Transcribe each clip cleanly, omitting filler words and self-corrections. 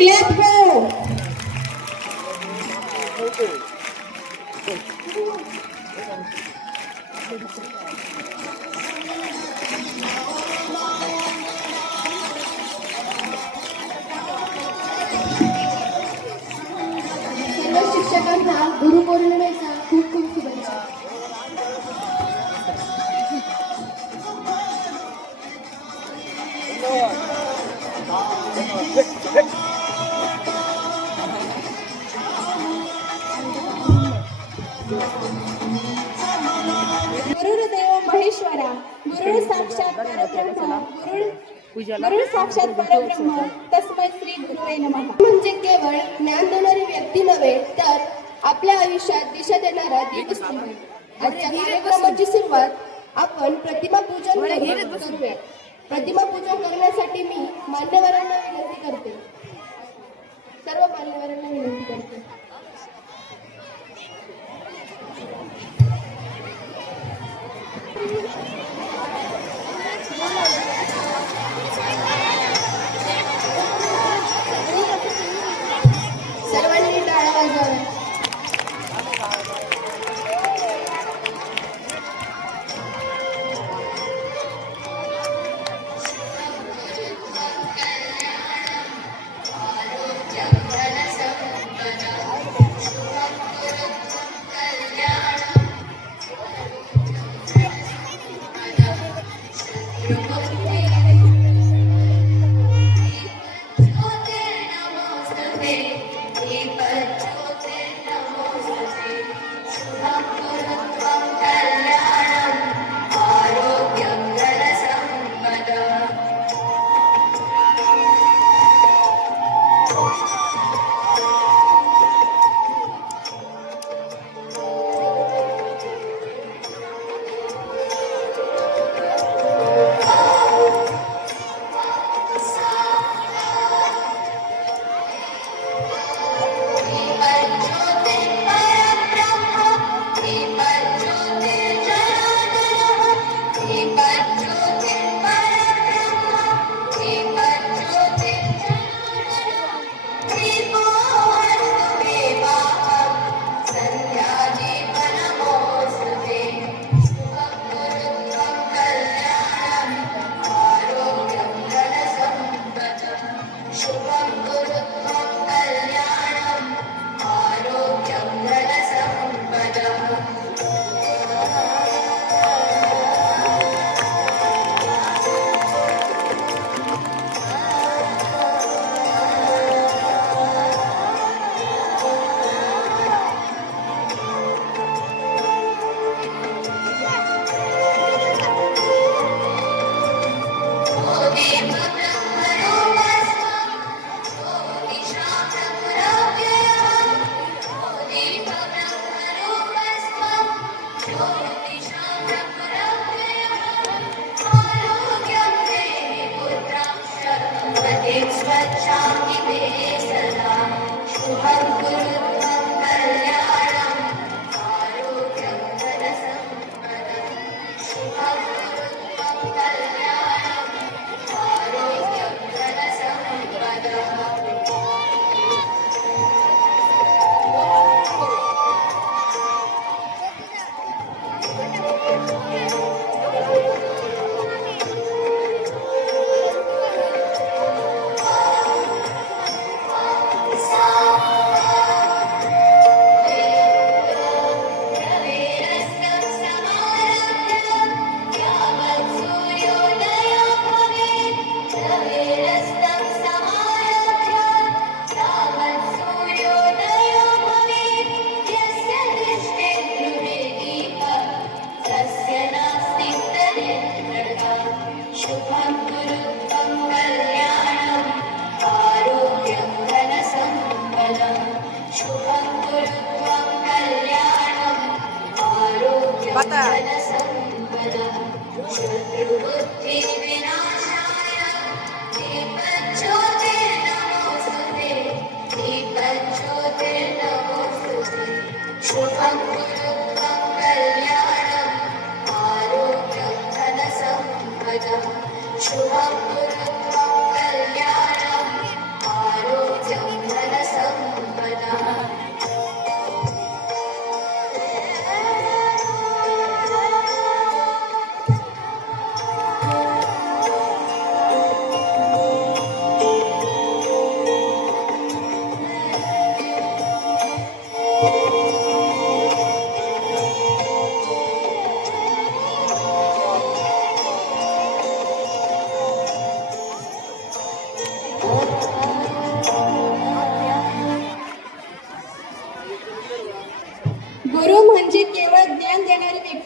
Clap हो. सर्व शिक्षकांना गुरुपौर्णिमेच्या खूप खूप शुभेच्छा. गुरुर्देव महेश्वरा, गुरु साक्षात परब्रह्म, गुरु साक्षात परब्रह्म, तस्मै श्री गुरुवे नमः. म्हणजे केवळ ज्ञान देणारी व्यक्ती नव्हे, तर आपल्या आयुष्यात दिशा देणारा दीपस्तंभ. आजच्या कार्यक्रमाची सुरुवात आपण प्रतिमा पूजन करूया. प्रतिमा पूजन करण्यासाठी मी मान्यवरांना विनंती करते, सर्व मान्यवरांना विनंती करते. सर्वांनी टाळ्या वाजवाव्या.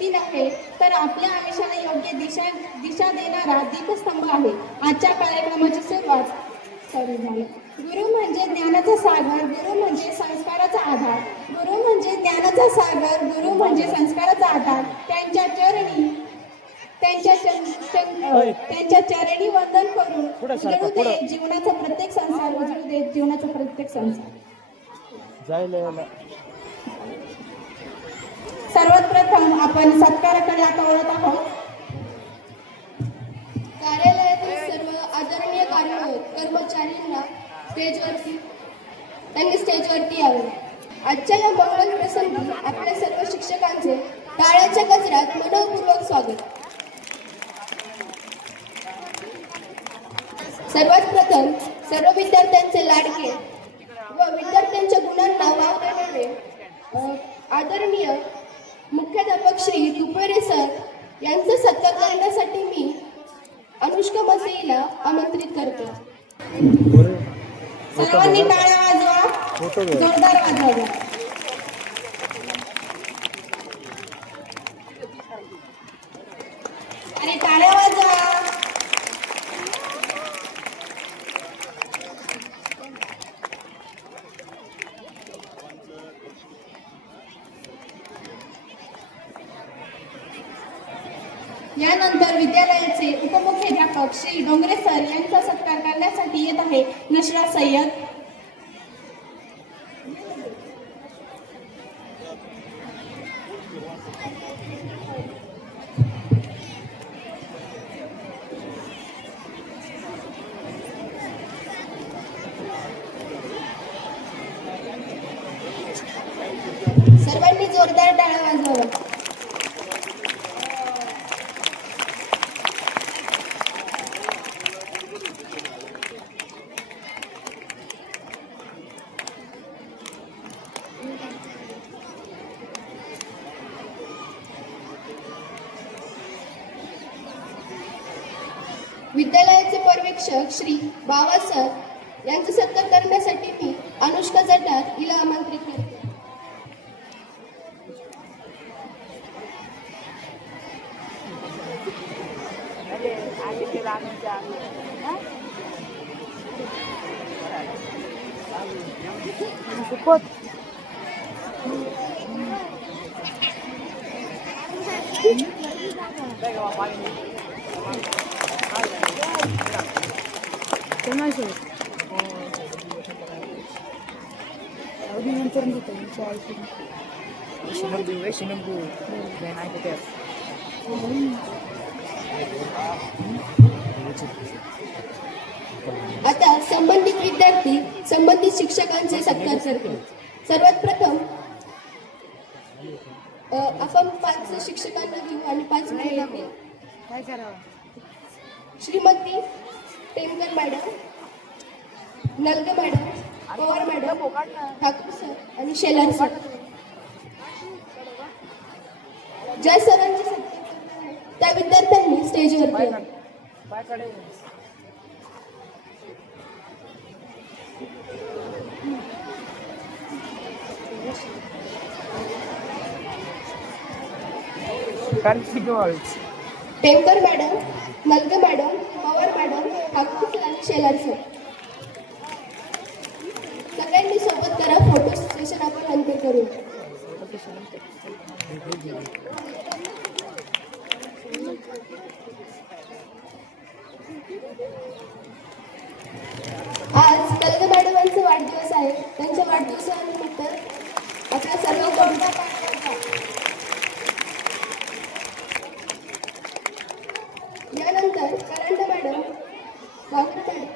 व्यक्ती नव्हे तर आपल्या आयुष्याला योग्य दिशा देणारा दीपस्तंभ आहे. आजच्या कार्यक्रमाची सुरुवात झाली. गुरु म्हणजे ज्ञानाचा सागर, गुरु म्हणजे संस्काराचा आधार. गुरु म्हणजे ज्ञानाचा सागर, गुरु म्हणजे संस्काराचा आधार. त्यांच्या चरणी वंदन करून उजळू दे जीवनाचा प्रत्येक संसार, उजळू दे जीवनाचा प्रत्येक संसार. सर्वात प्रथम आपण सत्काराकडे आता वळत आहोत. कार्यालयातील सर्व आदरणीय कर्मचाऱ्यांना स्टेजवरती यावे. आजच्या या मंगल प्रसंगी आपल्या सर्व शिक्षकांचे टाळ्याच्या गजरात मनःपूर्वक स्वागत. सर्वात प्रथम सर्व विद्यार्थ्यांचे लाडके व विद्यार्थ्यांच्या गुणांना वाव देणारे आदरणीय मुख्याध्यापक श्री तुपेरे सर यांचा सत्कार करण्यासाठी मी अनुष्का मसेईला आमंत्रित करते. सर्वांनी टाळ्या वाजवा, जोरदार वाजवा. आणि टाळ्या वाजवा. यानंतर विद्यालयाचे उपमुख्याध्यापक श्री डोंगरे सर यांचा सत्कार करण्यासाठी येत आहे नशरा सय्यद. सर्वांनी जोरदार टाळ्या वाजवा. विद्यालयाचे पर्यवेक्षक श्री बावा सर यांचा सत्कार करण्यासाठी मी अनुष्का जटार हिला आमंत्रित करते. आता संबंधित विद्यार्थी संबंधित शिक्षकांचे सत्कार करतील. सर्वात प्रथम आपण 5 शिक्षकांना घेऊ आणि 5 महिलांना. Shrimati Temkar madam, Nalge madam, Pawar madam, Thakur sir आणि शेलार सर. ज्या सरांचे सत्कार त्या विद्यार्थ्यांनी स्टेजवरती Temkar madam, Nalge madam, Pawar madam, Thakur sir आणि शेलार सर. सगळ्यांनी सोबत करा. फोटो सेशन आपण नंतर करू. आज कलगे मॅडमांचा वाढदिवस आहे. त्यांच्या वाढदिवसानिमित्त आपल्या सर्वांकडून यानंतर करंडे मॅडम, वाघर मॅडम,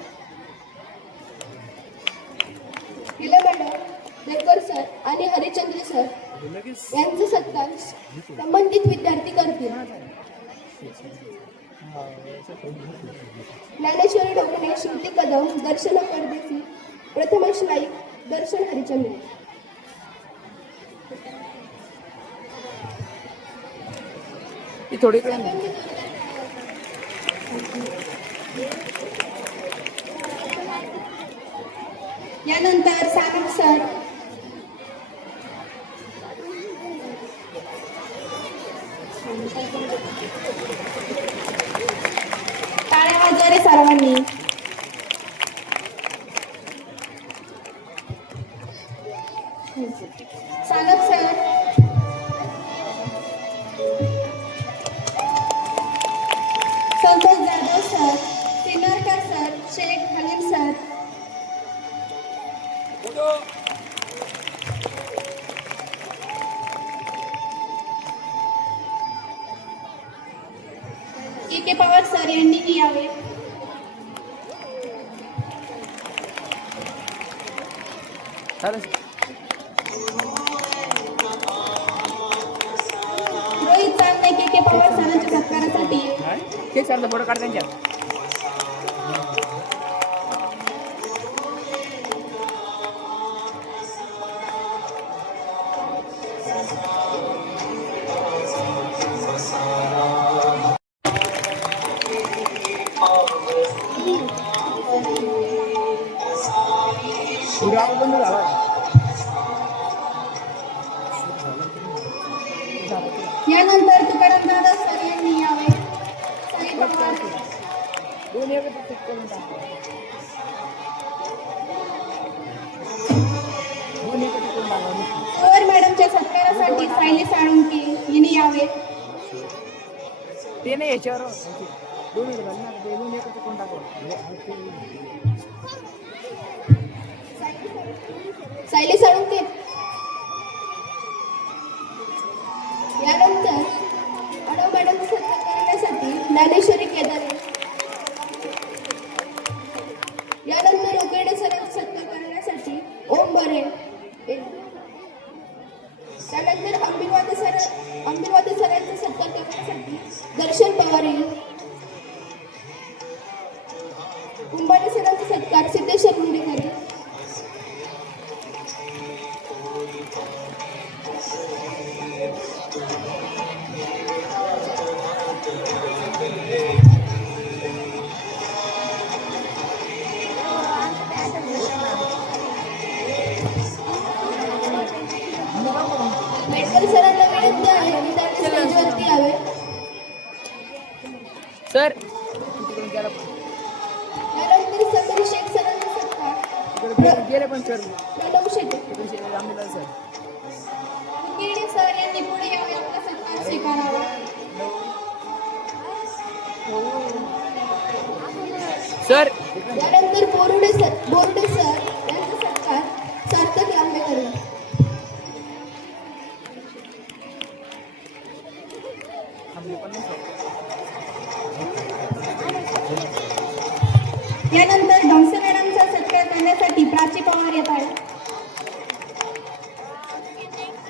हिला मॅडम, देवकर सर आणि हरिचंद्र सर यांचा सत्कार संबंधित विद्यार्थी करतील. ज्ञानेश्वरी ढोकणे, श्रुती कदम, दर्शना परदेशी, प्रथमेश नाईक, दर्शन हरिचंद्र. थोडी यानंतर सानप सर, टाळ्या वाजवा रे सर्वांनी. Sanap sir, Santosh Jadhav sir, सिन्नरकर sir, Shaikh haleem sir. के पवार सर यांनीही यावे. रोहित चांदणे के पवार सरांच्या सत्कारासाठी. फोटो काढ त्यांच्या. बंद झाला. यानंतर तुकाराम दादा सर यांनी यावे. साई पवार. दोन एकत्र टिक करून टाका. दोन एकत्र करून टाका. पवार मॅडमच्या सत्कारासाठी सायली साळुंके यांनी यावे. ते नाही याच्यावर दोन एकत्र करून टाका. सायली साळुंके. यानंतर अडव मॅडमचा सत्कार करण्यासाठी ज्ञानेश्वरी केदारे. यानंतर उकेडे सरांचा सत्कार करण्यासाठी ओम बरे. त्यानंतर अंबिलवादी सरांचा सत्कार करण्यासाठी दर्शन पवार. कुंभारे सरांचा सत्कार सिद्धेश्वर मुंडेकर. मेडकल सरांना विनंती आहे की त्यांनी स्टेजवरती यावे. सर यानंतर समीर शेख सरांचा सत्कार गेले पण sir Pranav Shete. Sir Kede sir यांनी पुढे यावे आपला सत्कार स्वीकारावा. सर यानंतर बोरुडे सर यांचा सत्कार सार्थक लांबेकर. यानंतर ढोंसे मॅडमचा सत्कार करण्यासाठी प्राची पवार येत आहे.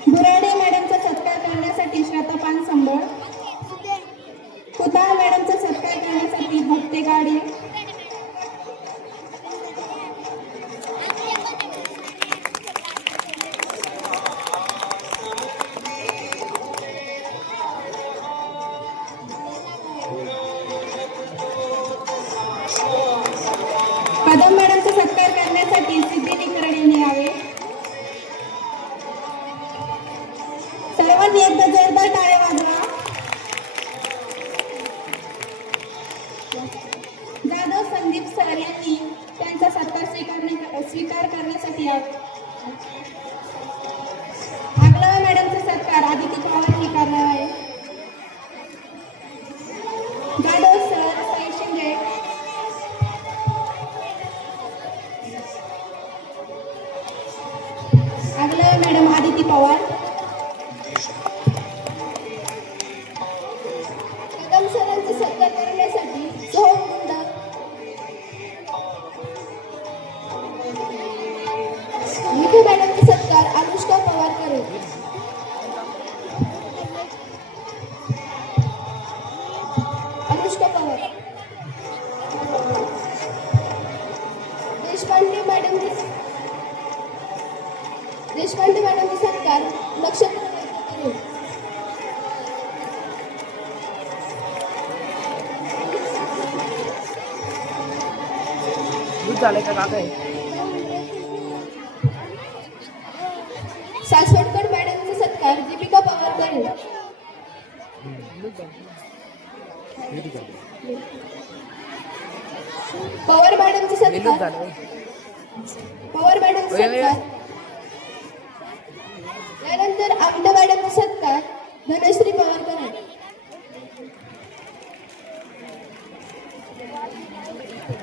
बुराडे मॅडमचा सत्कार करण्यासाठी श्वेता पानसंबळ. खुताळ मॅडमचा सत्कार करण्यासाठी भक्ते गाडे. कदम मॅडमचा सत्कार करण्यासाठी सिद्धी निकरड यांनी यावे. सर्वांनी एकदा जोरदार टाळ्या वाजवा. जाधव संदीप सर यांनी त्यांचा सत्कार स्वीकार करण्यासाठी यावे. आगलावा मॅडमचा सत्कार आदिती पवार यांनी करणार आहे. जाधव सर, साई शिंदे. आगलावा मॅडम आदिती पवार. कदम सरांचा सत्कार करण्यासाठी सोहम गुंडा. मिठू मॅडमचा सत्कार अनुष्का पवार करेल. अनुष्का पवार. देशपांडे मॅडमचा सत्कार नक्षत्र करेल. झालंय का काका सासवडकर मॅडमचा सत्कार दीपिका पवार करेल. सत्कार पवार मॅडमचा सत्कार. यानंतर आमटे मॅडमचा सत्कार धनश्री पवार करा.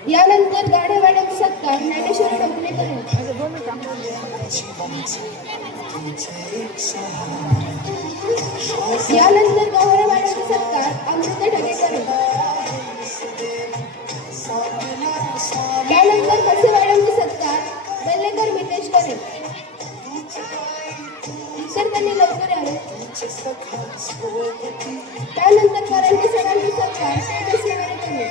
यानंतर गाढे मॅडमचा सत्कार ज्ञानेश्वर टोपले करा. यानंतर गव्हाणे मॅडमचा सत्कार अमृता ढगे करा. यानंतर खसे मॅडमचा सत्कार बेल्लेकर मितेश करेल. इतर त्यांनी लवकर यावे. त्यानंतर मराठी सरांचा सत्कार तेजस्वी मॅडम करेल.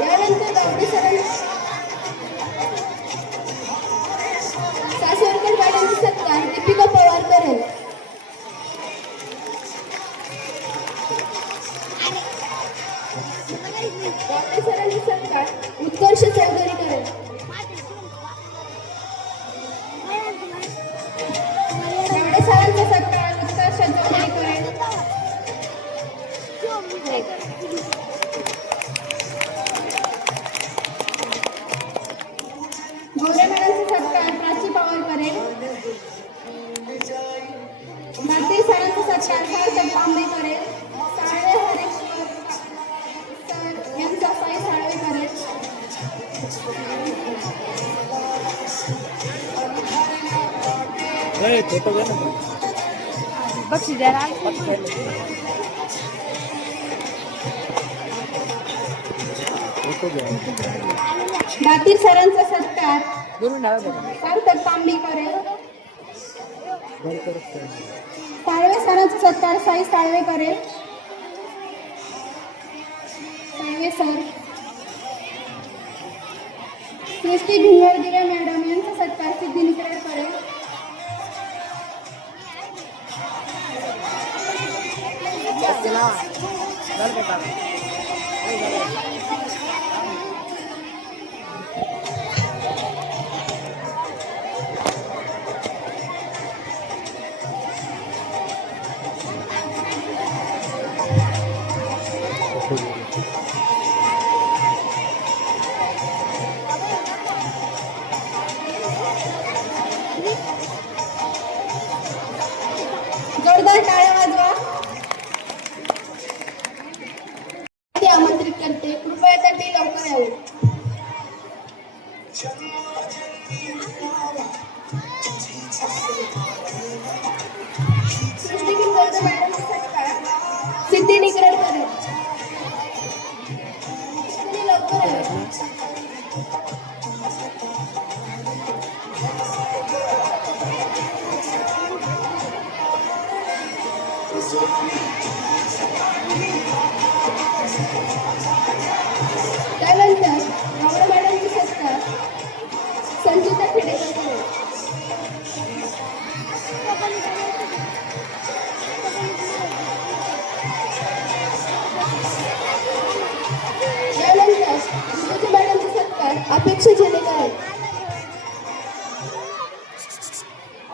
यानंतर गावडे सरांचा सासवडकर मॅडमचा सत्कार दीपिका पवार करेल. गावडे सरांचा सत्कार उत्कर्ष चौधरी करेल. गावडे सरांचा सत्कार उत्कर्ष चौधरी करेल. गौरे मॅडमचा सत्कार प्राची पवार करेल. भारतीय सरांचा सत्कार सार्थक तांबे करेल. साळवे हरेश्वर सर यांचा साई साळवे करेल. दातीर सरांचा सत्कार सार्थक तांबे करेल. साळवे सरांचा सत्कार साई साळवे करेल. साळवे सर. सृष्टी भिंगरदिवे मॅडम यांचा सत्कार सिद्धी निकरेड करेल. जोरदार टाळ्या वाजवा. ते आमंत्रित करते कृपया त्यांनी लवकर यावे. सृष्टी भिंगरदे मॅडमचा सत्कार सिद्धी निकरेड करेल. त्यांनी लवकर यावे. त्यानंतर गौरव मॅडमचा सत्कार संचिता खेडेकर करेल. यानंतर विजय मॅडमचा सत्कार अपेक्षा झेले करेल.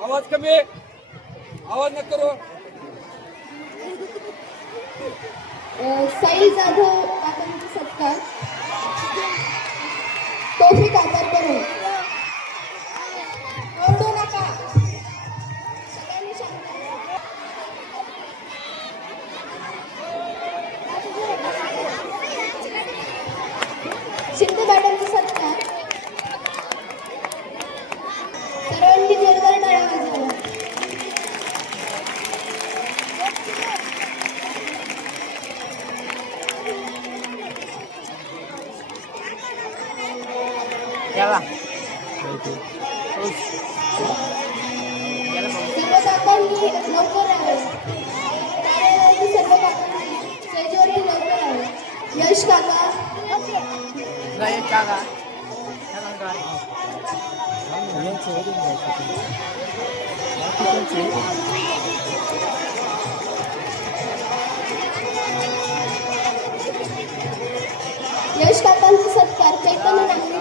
आवाज कमी, आवाज न करो. साई जाधव काकांचा सत्कार तौफिक आकार करेल. ओरडू नका. सगळ्यांनी शांत राहा. शिंदे मॅडमचा सत्कार सर्वांनी जोरदार टाळ्या वाजवा. सर्व काकांनी लवकर यावे. सर्व काकांनी स्टेजवरती लवकर यावे. यश काका. यश काकांचा सत्कार चैतन्य नागरी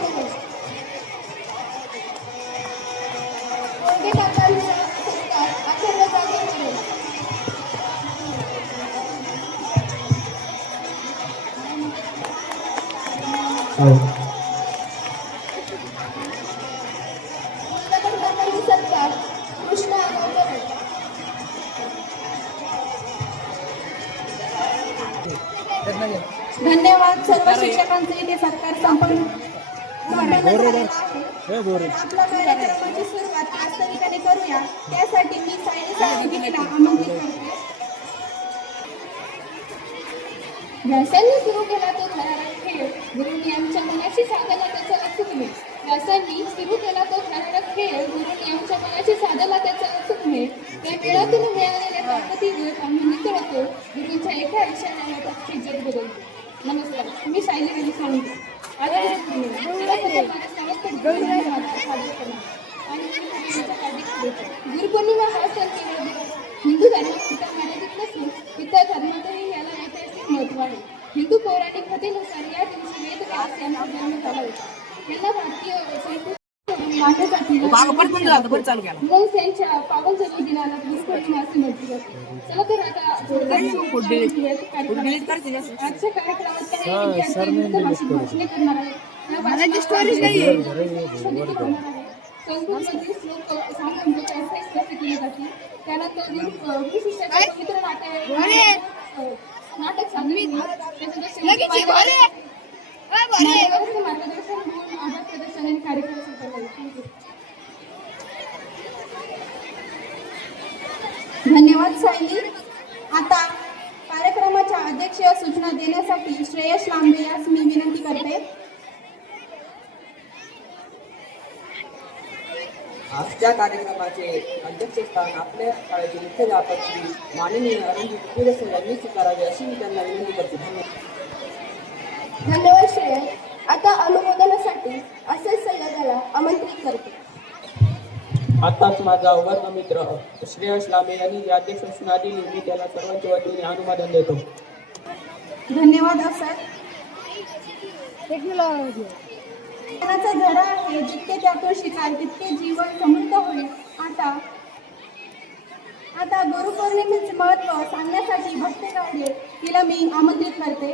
कोणते काकांचा सत्कार अथर्व जाधव. सत्कार कृष्ण आगवकर. धन्यवाद. सर्व शिक्षकांचे इथे सत्कार संपन्न झालेला आहे. आपल्या कार्यक्रमाची सुरुवात आज ठिकाणी करूया. त्यासाठी मी सायली सावंतीला आमंत्रित करते. व्यासांनी सुरू केला तो थरारक खेळ, गुरुंनी आमच्या मनाची साधना त्याचा अचूक मेळ. व्यासांनी सुरू केला तो थरारक खेळ, गुरुंनी आमच्या मनाची साधना त्याचा अचूक मेळ. त्या मेळातून मिळालेल्या ताकदीवर आम्ही नितळतो, गुरुंच्या एका इशाऱ्याने अख्खे जग बदलतो. नमस्कार, मी सायली सावंत. गुरुपौर्णिमा हा सण केवळ हिंदू धर्मात सुद्धा मर्यादित नसून इतर धर्मातही याला ऐतिहासिक महत्त्व आहे. हिंदू पौराणिक कथेनुसार या दिवशी वेदव्यास यांचा जन्म झाला होता. त्यांना भारतीय त्यांच्या पावन जन्मदिनाला गुरुपौर्णिमा असे म्हटले जाते. चला तर आता आजच्या कार्यक्रमात भाषणे करणार आहे. संस्कृतमधील श्लोक सांगून प्रसिद्ध केले जाते. त्यानंतर गुरुशिष्याचे पवित्र नाटक सांगली मार्गदर्शन म्हणून आभार प्रदर्शन आणि कार्यक्रम संपन्न. धन्यवाद सायली. आता कार्यक्रमाच्या अध्यक्षीय सूचना देण्यासाठी श्रेयश लांबे यास मी विनंती करते. आजच्या कार्यक्रमाचे अध्यक्षस्थान आपल्या शाळेचे मुख्याध्यापक श्री माननीय अरविंद कुलसर यांनी स्वीकारावे अशी मी त्यांना विनंती करते. धन्यवाद श्रेयश. आता अनुमोदनासाठी असेच सय्यदाला आमंत्रित करते. आताच माझा वर्गमित्र श्रेयश लांबे यांनी जी अध्यक्ष सूचना दिली, मी त्याला सर्वांच्या वतीने अनुमोदन देतो. धन्यवाद सर. ज्ञानाचा धडा आहे, जितके त्यातून शिकाल तितके जीवन समृद्ध होईल. आता गुरुपौर्णिमेचे महत्त्व सांगण्यासाठी भक्ते गाडे तिला मी आमंत्रित करते.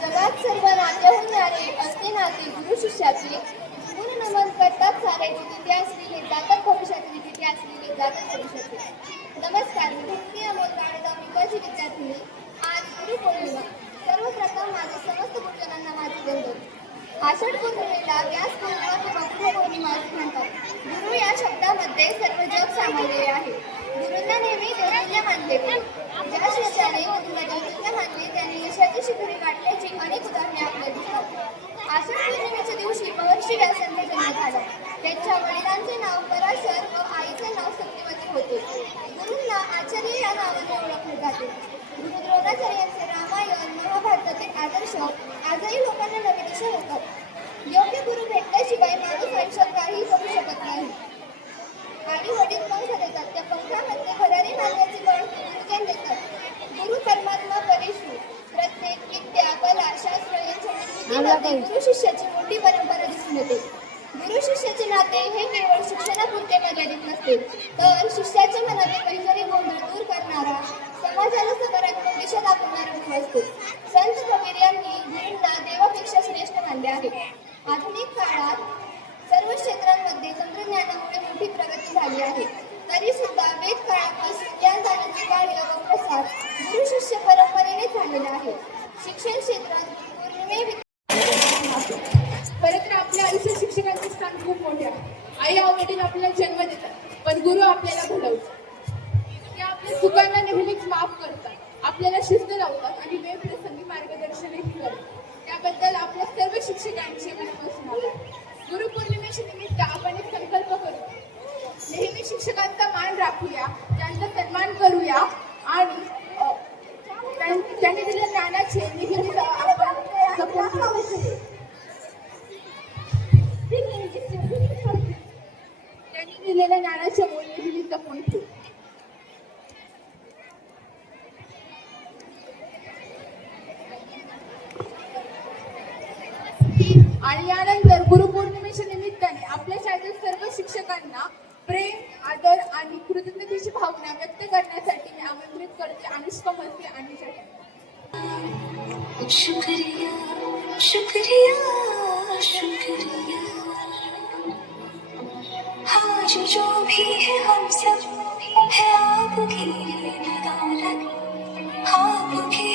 जगात सर्व नाते होणारे असते नाते गुरु शिष्याचे. गुरु नमन करतात सारे, जिथे असलेले जातात भविष्याचे, जिथे असलेले जातात भविष्याचे. नमस्कार, मी भक्ती अमोल गाडगाव निवासी विद्यार्थिनी. आज गुरुपौर्णिमा. सर्वप्रथम माझ्या समस्त गुरुजनांना माझे वंदन. आषाढ पौर्णिमेला व्यास पौर्णिमा किंवा गुरुपौर्णिमा असे म्हणतात. गुरु या शब्दामध्ये सर्व जग सामावलेले आहे. गुरूंना नेहमी दैवल्य मानले. ज्या शिष्याने गुरूंना दैवल्य मानले त्याने यशाची शिखरे गाठल्याची अनेक उदाहरणे आपल्याला दिसतात. आषाढ पौर्णिमेच्या दिवशी महर्षी व्यासांचा जन्म झाला. त्यांच्या वडिलांचे नाव पराशर व आईचे नाव सत्यवती होते. गुरूंना आचार्य या नावाने ओळखले जाते. गुरु द्रोणाचार्यांचे रामायण महाभारतातील आदर्श आजही लोकांना नवी दिशा होतात. योग्य गुरु भेटल्याशिवाय माणूस आयुष्यात काही करू शकत नाही. आणि वडील पंख देतात, त्या पंखामध्ये भरारी मारण्याचे बळ गुरुजन देतात. गुरु परमात्मा परेशू. प्रत्येक विद्या कला शास्त्र यांच्या निर्मितीमध्ये गुरु शिष्याची मोठी परंपरा दिसून येते. गुरु शिष्याचे नाते हे केवळ शिक्षणापुरते मर्यादित नसते, तर शिष्याच्या मनातील पैजरी गोंधळ दूर करणारा, समाजाला सकारात्मक दिशा दाखवणारा गुरु असतो. संत कबीर यांनी गुरूंना देवापेक्षा श्रेष्ठ मानले आहे. आधुनिक काळात सर्व क्षेत्रांमध्ये तंत्रज्ञानामुळे मोठी प्रगती झाली आहे. तरी सुद्धा वेद काळापासून ज्ञानदानाचे कार्य व प्रसार गुरु शिष्य परंपरेने झालेला आहे. शिक्षण क्षेत्रात परंतु आपल्या आयुष्यात शिक्षकांचे स्थान खूप मोठे आहे. आई वडील आपल्याला जन्म देतात, पण गुरु आपल्याला घडवतात. ते आपल्या चुकांना नेहमीच माफ करतात, आपल्याला शिस्त लावतात आणि वेळप्रसंगी मार्गदर्शनही करतात. त्याबद्दल आपल्या सर्व शिक्षकांचे मनापासून आभार. गुरुपौर्णिमेच्या निमित्त आपण एक संकल्प करू. नेहमी शिक्षकांचा मान राखूया, त्यांचा सन्मान करूया आणि त्यांनी दिलेल्या ज्ञानाचे नेहमीच आपण जपून ठेवू. त्यांनी दिलेल्या ज्ञानाचे मूल्य नेहमी जपून ठेवू. करते अनुष्का मस्ती आणि चटणी. शुक्रिया शुक्रिया शुक्रिया, आज जो भी है हम सब है आपकी बदौलत, आपके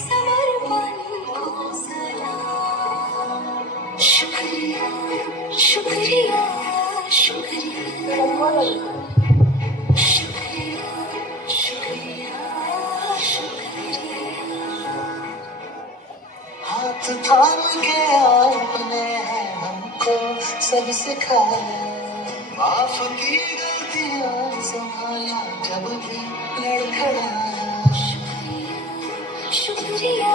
समर्पण को सलाम। शुक्रिया शुक्रिया शुक्रिया शुक्रिया शुक्रिया शुक्रिया। हाथ थाम के आपने है हमको सब सिखाया, माफ की गलतियां संभाला जब भी लड़खड़ाया। शुक्रिया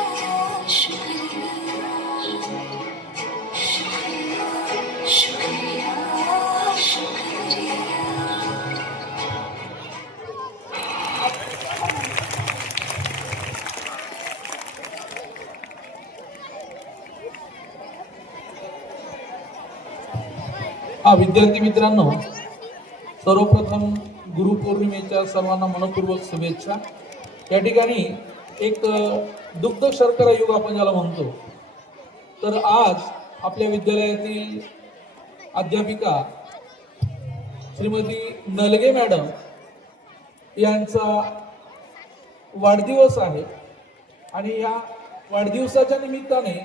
शुक्रिया शुक्रिया शुक्रिया शुक्रिया। विद्यार्थी मित्रांनो, सर्वप्रथम गुरुपौर्णिमेच्या सर्वांना मनपूर्वक शुभेच्छा. या ठिकाणी एक दुग्ध शर्करा युग आपण ज्याला म्हणतो, तर आज आपल्या विद्यालयातील अध्यापिका श्रीमती नलगे मॅडम यांचा वाढदिवस आहे आणि या वाढदिवसाच्या निमित्ताने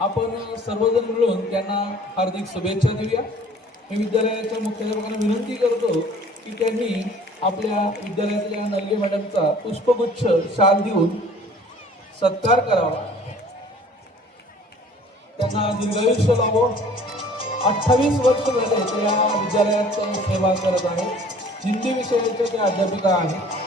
आपण सर्वजण मिळून त्यांना हार्दिक शुभेच्छा देऊया. मी विद्यालयाच्या मुख्याध्यापकांना विनंती करतो की त्यांनी आपल्या विद्यालयातल्या नलगे मॅडमचा पुष्पगुच्छ शाल देऊन सत्कार करावा. त्यांना दीर्घायुष्य लाभो. 28 वर्ष झाले ते या विद्यालयात सेवा करत आहेत. हिंदी विषयाच्या त्या अध्यापिका आहेत.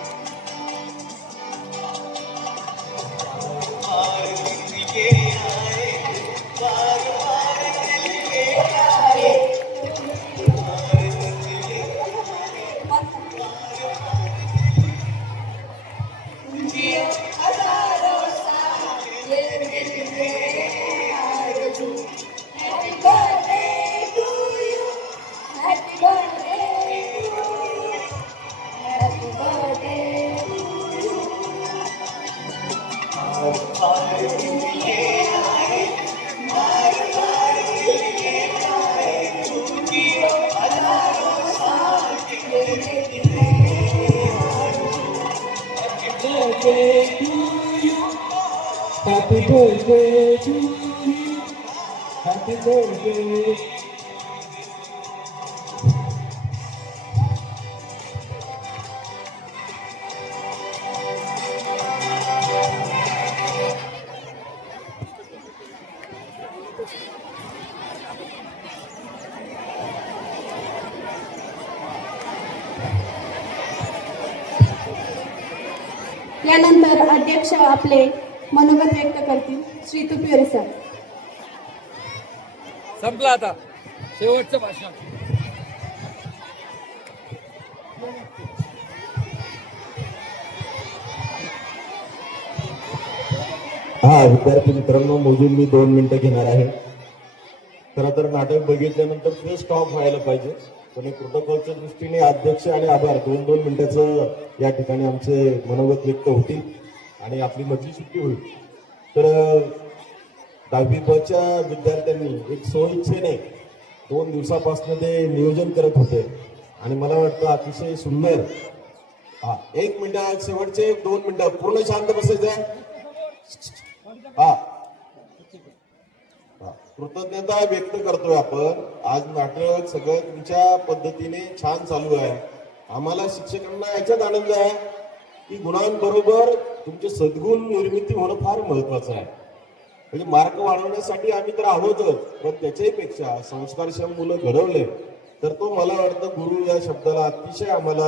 Happy birthday to you. Happy birthday. यानंतर अध्यक्ष आपले मनोगत व्यक्त करतील. श्री तुपीवर सर. संपला आता शेवटचं भाषण. विद्यार्थी मित्रांनो, मोजून मी 2 मिनिटं घेणार आहे. खरं तर नाटक बघितल्यानंतर ते स्टॉप व्हायला पाहिजे, पण प्रोटोकॉलच्या दृष्टीने अध्यक्ष आणि आभार 2-2 मिनिटाचं या ठिकाणी आमचे मनोगत व्यक्त होतील आणि आपली मधली सुट्टी होईल. तर 10वी ब च्या विद्यार्थ्यांनी एक स्वइच्छेने 2 दिवसापासून ते नियोजन करत होते आणि मला वाटतं अतिशय सुंदर. 1 मिनिट, शेवटचे 2 मिनिटं पूर्ण शांत बसायचं. कृतज्ञता व्यक्त करतोय आपण. आज नाटक सगळं तुमच्या पद्धतीने छान चालू आहे. आम्हाला शिक्षकांना याच्यात आनंद आहे की गुणांबरोबर तुमचे सद्गुण निर्मिती होणं फार महत्वाचं आहे. म्हणजे मार्क वाढवण्यासाठी आम्ही तर आहोतच, पण त्याच्याही पेक्षा संस्कारक्षम मुलं घडवले तर तो मला वाटतं गुरु या शब्दाला अतिशय आम्हाला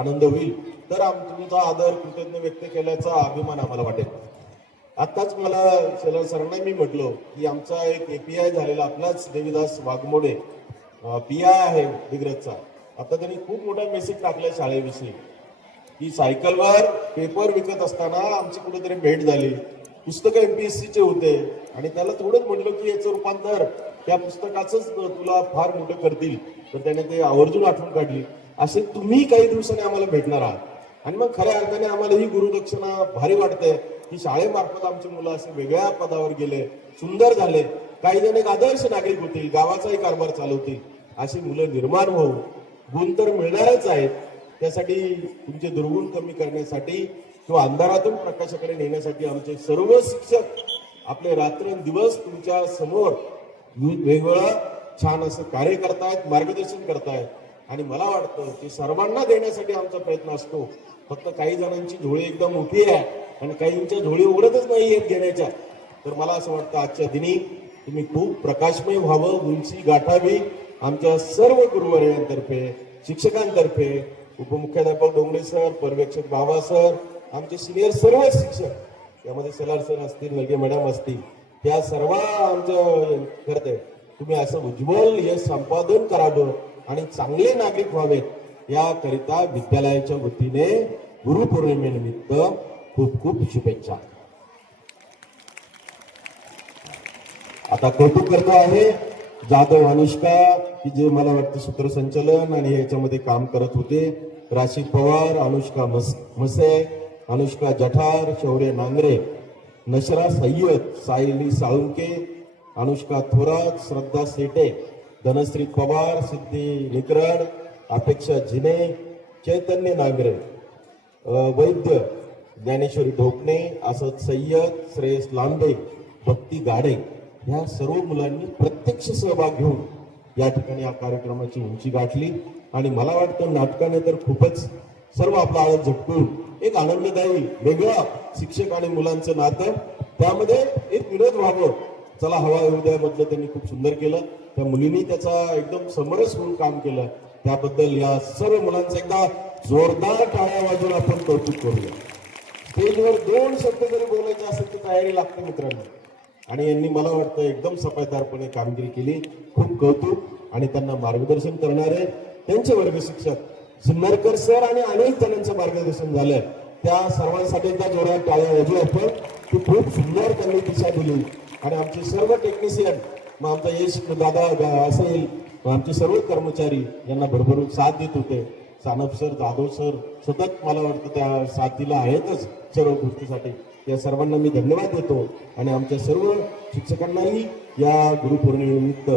आनंद होईल. तर तुमचा आदर कृतज्ञ व्यक्त केल्याचा अभिमान आम्हाला वाटेल. आत्ताच मला शेलार सरांना मी म्हटलं की आमचा एक API झालेला आपलाच देवीदास वाघमोडे PI आहे दिग्रजचा. आता त्यांनी खूप मोठा मेसेज टाकला शाळेविषयी की सायकलवर पेपर विकत असताना आमची कुठेतरी भेट झाली. पुस्तकं MPSC चे होते आणि त्याला थोडंच म्हटलं की याचं रूपांतर त्या पुस्तकाचंच तुला फार मोठं करतील, तर त्याने ते आवर्जून आठवण काढली. असे तुम्ही काही दिवसांनी आम्हाला भेटणार आहात आणि मग खऱ्या अर्थाने आम्हाला ही गुरुदक्षिणा भारी वाटते की शाळेमार्फत आमची मुलं असे वेगळ्या पदावर गेले, सुंदर झाले, काही जण एक आदर्श नागरिक होतील, गावाचाही कारभार चालवतील, अशी मुलं निर्माण होऊ. गुण तर मिळणारच आहेत, त्यासाठी तुमचे दुर्गुण कमी करण्यासाठी किंवा अंधारातून प्रकाशाकडे नेण्यासाठी आमचे सर्व शिक्षक आपले रात्रंदिवस तुमच्या समोर वेगवेगळं छान असं कार्य करतायत, मार्गदर्शन करतायत. आणि मला वाटतं की सर्वांना देण्यासाठी आमचा प्रयत्न असतो. फक्त काही जणांची झोळी एकदम मोठी आहे आणि काहींच्या झोळी उघडतच नाही येत घेण्याच्या. तर मला असं वाटतं आजच्या दिनी तुम्ही खूप प्रकाशमय व्हावं, उंची गाठावी. आमच्या सर्व गुरुवर्यांतर्फे, शिक्षकांतर्फे, उपमुख्याध्यापक डोंगरे सर, पर्यवेक्षक बाबा सर, आमचे सिनियर सर्व शिक्षक, त्यामध्ये सलार सर असतील, नलगे मॅडम असतील, त्या सर्व आमचं करते तुम्ही असं उज्ज्वल यश संपादन करावं आणि चांगले नागरिक व्हावेत याकरिता विद्यालयाच्या वतीने गुरुपौर्णिमेनिमित्त खूप खूप शुभेच्छा. आता कौतुक करतो आहे जाधव अनुष्का की जे मला वाटतं सूत्रसंचालन आणि याच्यामध्ये काम करत होते. राशी पवार, अनुष्का मसे, अनुष्का जठार, शौर्य नांगरे, नशरा सय्यद, सायली साळुंके, अनुष्का थोरात, श्रद्धा सेटे, धनश्री पवार, सिद्धी निकरड, अपेक्षा जिने, चैतन्य नागरे, वैद्य ज्ञानेश्वरी ढोकणे, असद सय्यद, श्रेयस लांबे, भक्ती गाडे, ह्या सर्व मुलांनी प्रत्यक्ष सहभाग घेऊन या ठिकाणी या कार्यक्रमाची उंची गाठली. आणि मला वाटतं नाटकाने तर खूपच सर्व आपला आळस झटकून एक आनंददायी वेगळं शिक्षक आणि मुलांचं नातं, त्यामध्ये एक विनोद व्हावं. चला हवा हृदयामधलं त्यांनी खूप सुंदर केलं. त्या मुलींनी त्याचा एकदम समरस होऊन काम केलं. त्याबद्दल या सर्व मुलांचं एकदा जोरदार टाळ्या वाजवून आपण कौतुक करूया. स्टेजवर 2 शब्द जरी बोलायचे असेल तर तयारी लागते मित्रांनो. आणि यांनी मला वाटतं एकदम सफाईदारपणे कामगिरी केली. खूप कौतुक. आणि त्यांना मार्गदर्शन करणारे त्यांचे वर्ग शिक्षक सुन्नरकर सर आणि अनेक जणांचं मार्गदर्शन झालंय. त्या सर्वांसाठी त्या जोरात टाळ्या वाजवू आपण की खूप सुंदर त्यांनी दिशा दिली. आणि आमचे सर्व टेक्निशियन, मग आमचा यश दादा असेल, मग आमचे सर्व कर्मचारी यांना भरभरून साथ देत होते. सानप सर, जाधव सर सतत मला वाटतं त्या साथीला आहेतच सर्व गोष्टीसाठी. या सर्वांना मी धन्यवाद देतो. आणि आमच्या सर्व शिक्षकांनाही या गुरुपौर्णिमेनिमित्त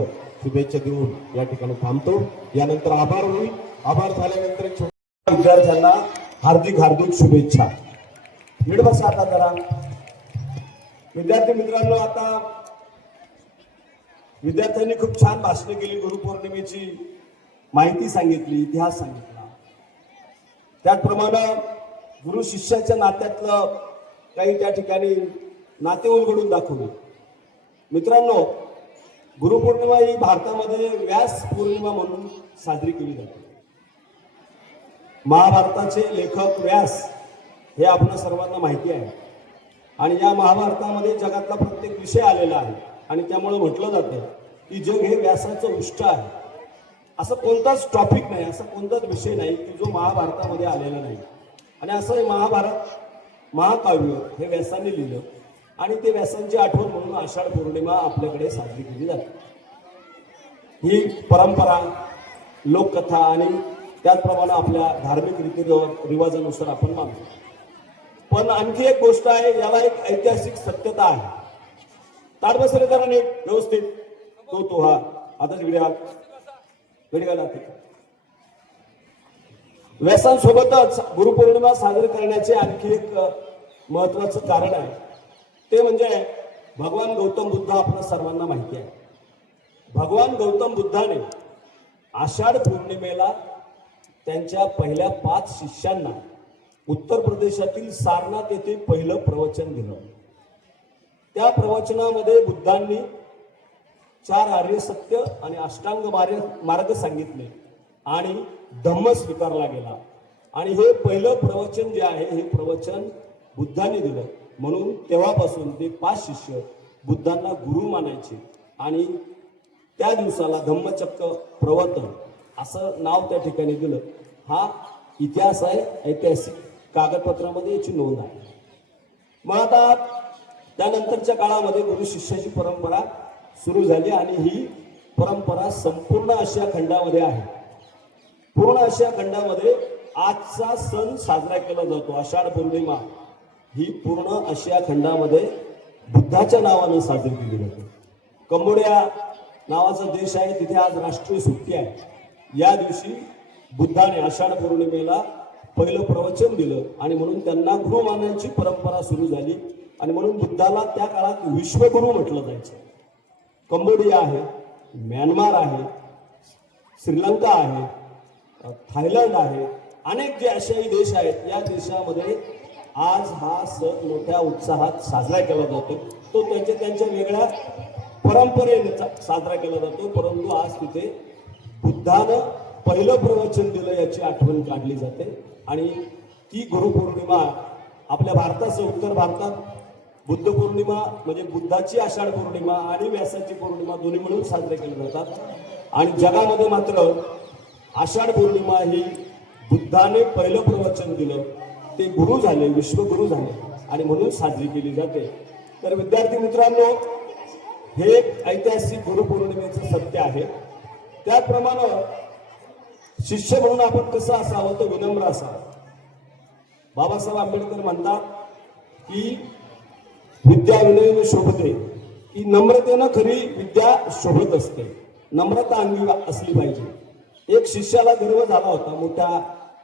शुभेच्छा देऊन या ठिकाणी थांबतो. यानंतर आभार होईल. आभार झाल्यानंतर एक छोट्या विद्यार्थ्यांना हार्दिक हार्दिक शुभेच्छा. नीट बसा आता जरा. विद्यार्थी मित्रांनो, आता विद्यार्थ्यांनी खूप छान भाषणे केली, गुरुपौर्णिमेची माहिती सांगितली, इतिहास सांगितला. त्याचप्रमाणे गुरु शिष्याच्या नात्यातलं काही त्या ठिकाणी नाते उलगडून दाखवले. मित्रांनो, गुरुपौर्णिमा ही भारतामध्ये व्यास पौर्णिमा म्हणून साजरी केली जाते. महाभारताचे लेखक व्यास हे आपल्या सर्वांना माहिती आहे. आणि या महाभारतामध्ये जगातला प्रत्येक विषय आलेला आहे. आणि त्यामुळे म्हटलं जातं की जग हे व्यासाचं उष्ट आहे. असं कोणताच टॉपिक नाही, असा कोणताच विषय नाही की जो महाभारतामध्ये आलेला नाही. आणि असं हे महाभारत महाकाव्य हे व्यासाने लिहिलं. आणि ते व्यासांची आठवण म्हणून आषाढ पौर्णिमा आपल्याकडे साजरी केली जाते. ही परंपरा, लोककथा आणि त्याचप्रमाणे आपल्या धार्मिक रीतिरिवाजानुसार आपण मानतो. पण आणखी एक गोष्ट आहे, याला एक ऐतिहासिक सत्यता आहे. ताट बसले जरा नीट व्यवस्थित. तो हा आताच विडियाला व्यासांसोबतच गुरुपौर्णिमा साजरी करण्याचे आणखी एक महत्वाचं कारण आहे. ते म्हणजे भगवान गौतम बुद्ध आपल्या सर्वांना माहिती आहे. भगवान गौतम बुद्धाने आषाढ पौर्णिमेला त्यांच्या पहिल्या 5 शिष्यांना उत्तर प्रदेशातील सारनाथ येथे पहिलं प्रवचन दिलं. त्या प्रवचनामध्ये बुद्धांनी 4 आर्य सत्य आणि अष्टांग मार्ग सांगितले आणि धम्म स्वीकारला गेला. आणि हे पहिलं प्रवचन जे आहे हे प्रवचन बुद्धांनी दिलं. म्हणून तेव्हापासून ते 5 शिष्य बुद्धांना गुरु मानायचे. आणि त्या दिवसाला धम्मचक्र प्रवर्तन असं नाव त्या ठिकाणी दिलं. हा इतिहास आहे, ऐतिहासिक कागदपत्रामध्ये याची नोंद आहे. मग आता त्यानंतरच्या काळामध्ये गुरु शिष्याची परंपरा सुरू झाली. आणि ही परंपरा संपूर्ण आशिया खंडामध्ये आहे. पूर्ण आशिया खंडामध्ये आजचा सण साजरा केला जातो. आषाढ पौर्णिमा ही पूर्ण आशिया खंडामध्ये बुद्धाच्या नावानं साजरी केली जाते. कंबोडिया नावाचा देश आहे, तिथे आज राष्ट्रीय सुट्टी आहे. या दिवशी बुद्धाने आषाढ पौर्णिमेला पहिलं प्रवचन दिलं आणि म्हणून त्यांना गुरु मानण्याची परंपरा सुरू झाली आणि म्हणून बुद्धाला त्या काळात विश्वगुरु म्हटलं जायचं. कंबोडिया आहे, म्यानमार आहे, श्रीलंका आहे, थायलंड आहे, अनेक जे आशियाई देश आहेत या देशामध्ये आज हा सण मोठ्या उत्साहात साजरा केला जातो. तो त्यांच्या वेगळ्या परंपरेने साजरा केला जातो. परंतु आज तिथे बुद्धानं पहिलं प्रवचन दिलं याची आठवण काढली जाते आणि ती गुरुपौर्णिमा आपल्या भारतासह उत्तर भारतात बुद्ध पौर्णिमा म्हणजे बुद्धाची आषाढ पौर्णिमा आणि व्यासाची पौर्णिमा दोन्ही मिळून साजरे केले जातात. आणि जगामध्ये मात्र आषाढ पौर्णिमा ही बुद्धाने पहिलं प्रवचन दिलं, ते गुरु झाले, विश्वगुरु झाले आणि म्हणून साजरी केली जाते. तर विद्यार्थी मित्रांनो, हे एक ऐतिहासिक गुरुपौर्णिमेचं सत्य आहे. त्याचप्रमाणे शिष्य म्हणून आपण कसं असावं तर विनम्र असावं. बाबासाहेब आंबेडकर म्हणतात की विद्या विनयने शोभते, की नम्रतेनं खरी विद्या शोभत असते. नम्रता अंगी असली पाहिजे. एक शिष्याला गर्व झाला होता मोठा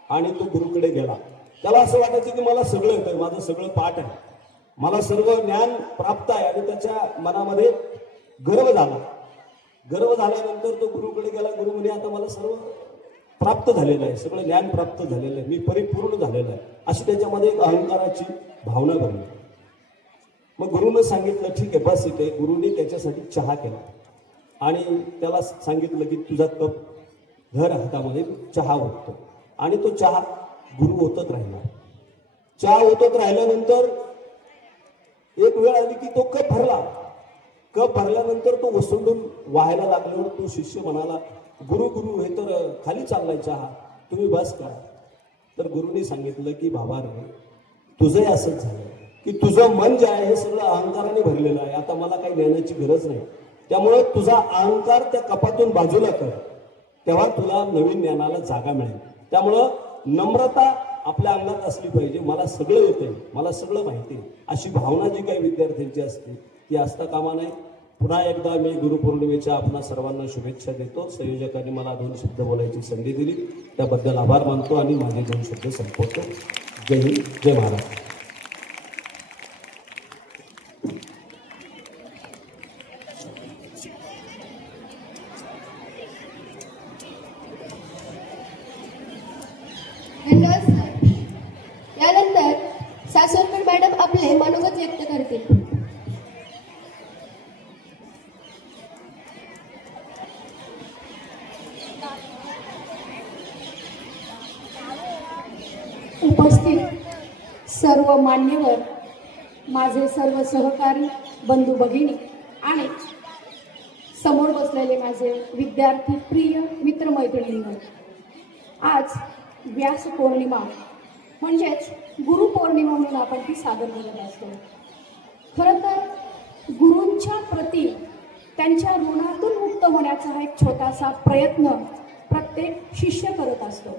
आणि तो गुरुकडे गेला. त्याला असं वाटायचं की मला सगळं येतं, माझं सगळं पाठ आहे, मला सर्व ज्ञान प्राप्त आहे आणि त्याच्या मनामध्ये गर्व झाला. गर्व झाल्यानंतर तो गुरुकडे गेला. गुरु म्हणे आता मला सर्व प्राप्त झालेलं आहे, सगळं ज्ञान प्राप्त झालेलं आहे, मी परिपूर्ण झालेलं आहे. अशी त्याच्यामध्ये एक अहंकाराची भावना बनली. मग गुरुनं सांगितलं ठीक आहे बस इथे. गुरुने त्याच्यासाठी चहा केला आणि त्याला सांगितलं की तुझा कप धर हातामध्ये, चहा ओततो. आणि तो चहा गुरु ओतत राहिला. चहा ओतत राहिल्यानंतर एक वेळ आली की तो कप भरला. कप भरल्यानंतर तो वसंडून व्हायला लागल्यावर तो शिष्य म्हणाला, गुरु गुरु हे तर खाली चाललाय चहा, तुम्ही बस करा. तर गुरुने सांगितलं की बाबा रे, तुझंही असंच झालं की तुझं मन जे आहे हे सगळं अहंकाराने भरलेलं आहे. आता मला काही नेण्याची गरज नाही. त्यामुळे तुझा अहंकार त्या कपातून बाजूला कर, तेव्हा तुला नवीन ज्ञानाला जागा मिळेल. त्यामुळं नम्रता आपल्या अंगात असली पाहिजे. मला सगळं येतंय, मला सगळं माहिती, अशी भावना जी काही विद्यार्थ्यांची असते ती असता कामा नये. पुन्हा एकदा मी गुरुपौर्णिमेच्या आपणा सर्वांना शुभेच्छा देतो. संयोजकांनी मला 2 शब्द बोलायची संधी दिली त्याबद्दल आभार मानतो आणि माझे 2 शब्द संपवतो. जय हिंद, जय महाराष्ट्र. धन्यवाद सर. यानंतर सासवडकर मॅडम आपले मनोगत व्यक्त करतील. उपस्थित सर्व मान्यवर, माझे सर्व सहकारी बंधू भगिनी आणि समोर बसलेले माझे विद्यार्थी प्रिय मित्रमैत्रिणींनो, आज व्यास पौर्णिमा म्हणजेच गुरुपौर्णिमा म्हणून आपण ती सादर करत असतो. खरं तर गुरूंच्या प्रती त्यांच्या ऋणातून मुक्त होण्याचा हा एक छोटासा प्रयत्न प्रत्येक शिष्य करत असतो.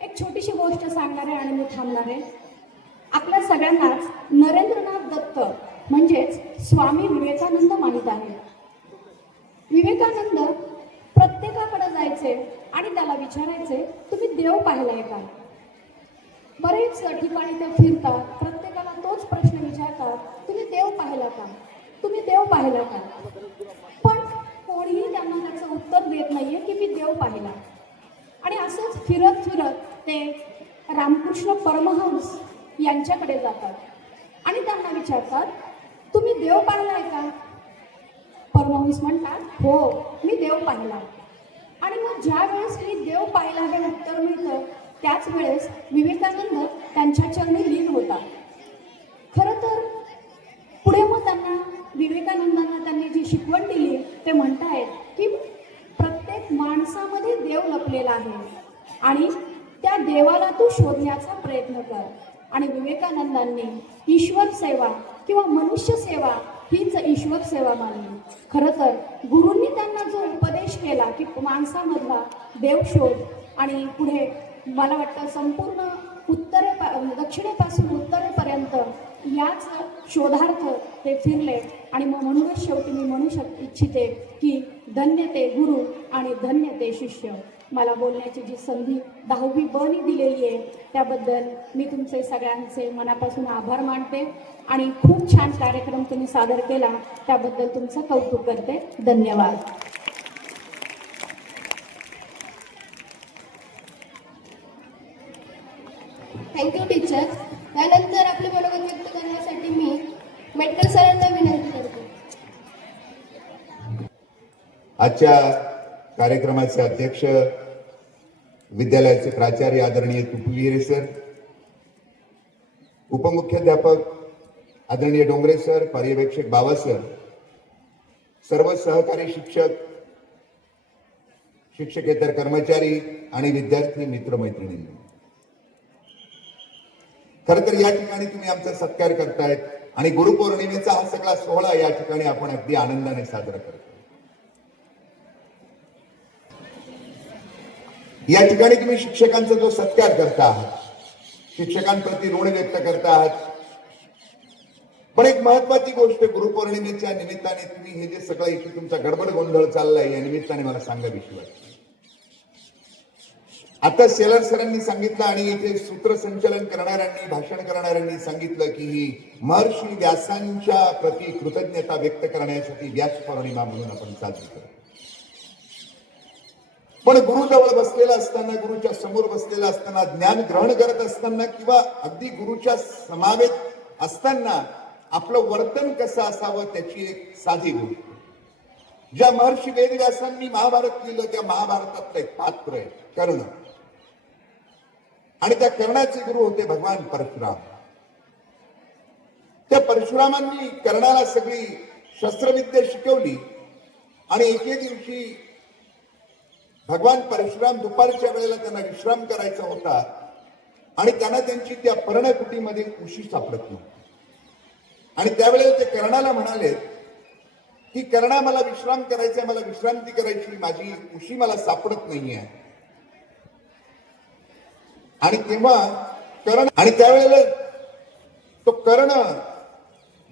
एक छोटीशी गोष्ट सांगणार आहे आणि मी थांबणार आहे. आपल्या सगळ्यांनाच नरेंद्रनाथ दत्त म्हणजेच स्वामी विवेकानंद माहीत आहे. विवेकानंद प्रत्येकाकडे जायचे आणि त्याला विचारायचे, तुम्ही देव पाहिलाय का? बरेच ठिकाणी ते फिरतात, प्रत्येकाला तोच प्रश्न विचारतात, तुम्ही देव पाहिला का? तुम्ही देव पाहिला का? पण कोणीही त्यांना त्याचं उत्तर देत नाहीये की मी देव पाहिला. आणि असंच फिरत फिरत ते रामकृष्ण परमहंस यांच्याकडे जातात आणि त्यांना विचारतात, तुम्ही देव पाहिलाय का? परमहंस म्हणतात, हो मी देव पाहिला. आणि मग ज्या वेळेस मी देव पाहिला हे उत्तर मिळतं त्याच वेळेस विवेकानंद त्यांच्या चरणी लीन होता. खरं तर पुढे मग त्यांना विवेकानंदांना त्यांनी जी शिकवण दिली ते म्हणतायत की प्रत्येक माणसामध्ये देव लपलेला आहे आणि त्या देवाला तू शोधण्याचा प्रयत्न कर. आणि विवेकानंदांनी ईश्वर सेवा किंवा मनुष्य सेवा हीच ईश्वर सेवा मानली. खरं तर गुरूंनी त्यांना जो उपदेश केला की माणसामधला देव शोध आणि पुढे मला वाटतं संपूर्ण दक्षिणेपासून उत्तरेपर्यंत याच शोधार्थ ते फिरले आणि मग म्हणूनच शेवटी मी म्हणू इच्छिते की धन्य ते गुरु आणि धन्य ते शिष्य. मला बोलण्याची जी संधी 10वी ब नी दिलेली आहे त्याबद्दल मी तुमचे सगळ्यांचे मनापासून आभार मानते आणि खूप छान कार्यक्रम तुम्ही सादर केला त्याबद्दल तुमचं कौतुक करते. धन्यवाद. Thank you teacher. त्यानंतर आपले मनोगत व्यक्त करण्यासाठी मी मेटकर सरांना विनंती करते. आजच्या कार्यक्रमाचे अध्यक्ष विद्यालयाचे प्राचार्य आदरणीय तुपविरे सर, उपमुख्याध्यापक आदरणीय डोंगरे सर, पर्यवेक्षक बावा सर, सर्व सहकारी शिक्षक, शिक्षकेतर कर्मचारी आणि विद्यार्थी मित्रमैत्रिणी, खरं तर या ठिकाणी तुम्ही आमचा सत्कार करतायत आणि गुरुपौर्णिमेचा हा सगळा सोहळा या ठिकाणी आपण अगदी आनंदाने साजरा करतो. या ठिकाणी तुम्ही शिक्षकांचा जो सत्कार करता आहात, शिक्षकांप्रती ऋण व्यक्त करता आहात, पण एक महत्वाची गोष्ट गुरुपौर्णिमेच्या निमित्ताने तुम्ही हे जे सगळं इथे तुमचा गडबड गोंधळ चाललाय या निमित्ताने मला सांगावीशी वाटते. आता सेलर सरांनी सांगितलं आणि इथे सूत्रसंचालन करणाऱ्यांनी, भाषण करणाऱ्यांनी सांगितलं की ही महर्षी व्यासांच्या प्रती कृतज्ञता व्यक्त करण्यासाठी व्यास पौर्णिमा म्हणून आपण साजरी करतो. पण गुरुजवळ बसलेला असताना, गुरुच्या समोर बसलेला असताना, ज्ञान ग्रहण करत असताना किंवा अगदी गुरुच्या समावेत असताना आपलं वर्तन कसं असावं त्याची एक साधी गोष्ट. ज्या महर्षी वेदव्यासांनी महाभारत लिहिलं त्या महाभारतातलं एक पात्र आहे कर्ण, आणि त्या कर्णाचे गुरु होते भगवान परशुराम. त्या परशुरामांनी कर्णाला सगळी शस्त्रविद्या शिकवली आणि एके दिवशी भगवान परशुराम दुपारच्या वेळेला त्यांना विश्राम करायचा होता आणि त्यांना त्यांची त्या पर्णकुटीमध्ये उशी सापडत नव्हती आणि त्यावेळेला ते कर्णाला म्हणाले की कर्णा, मला विश्राम करायचा, मला विश्रांती करायची, माझी उशी मला सापडत नाहीये. आणि तेव्हा कर्ण, आणि त्यावेळेला तो कर्ण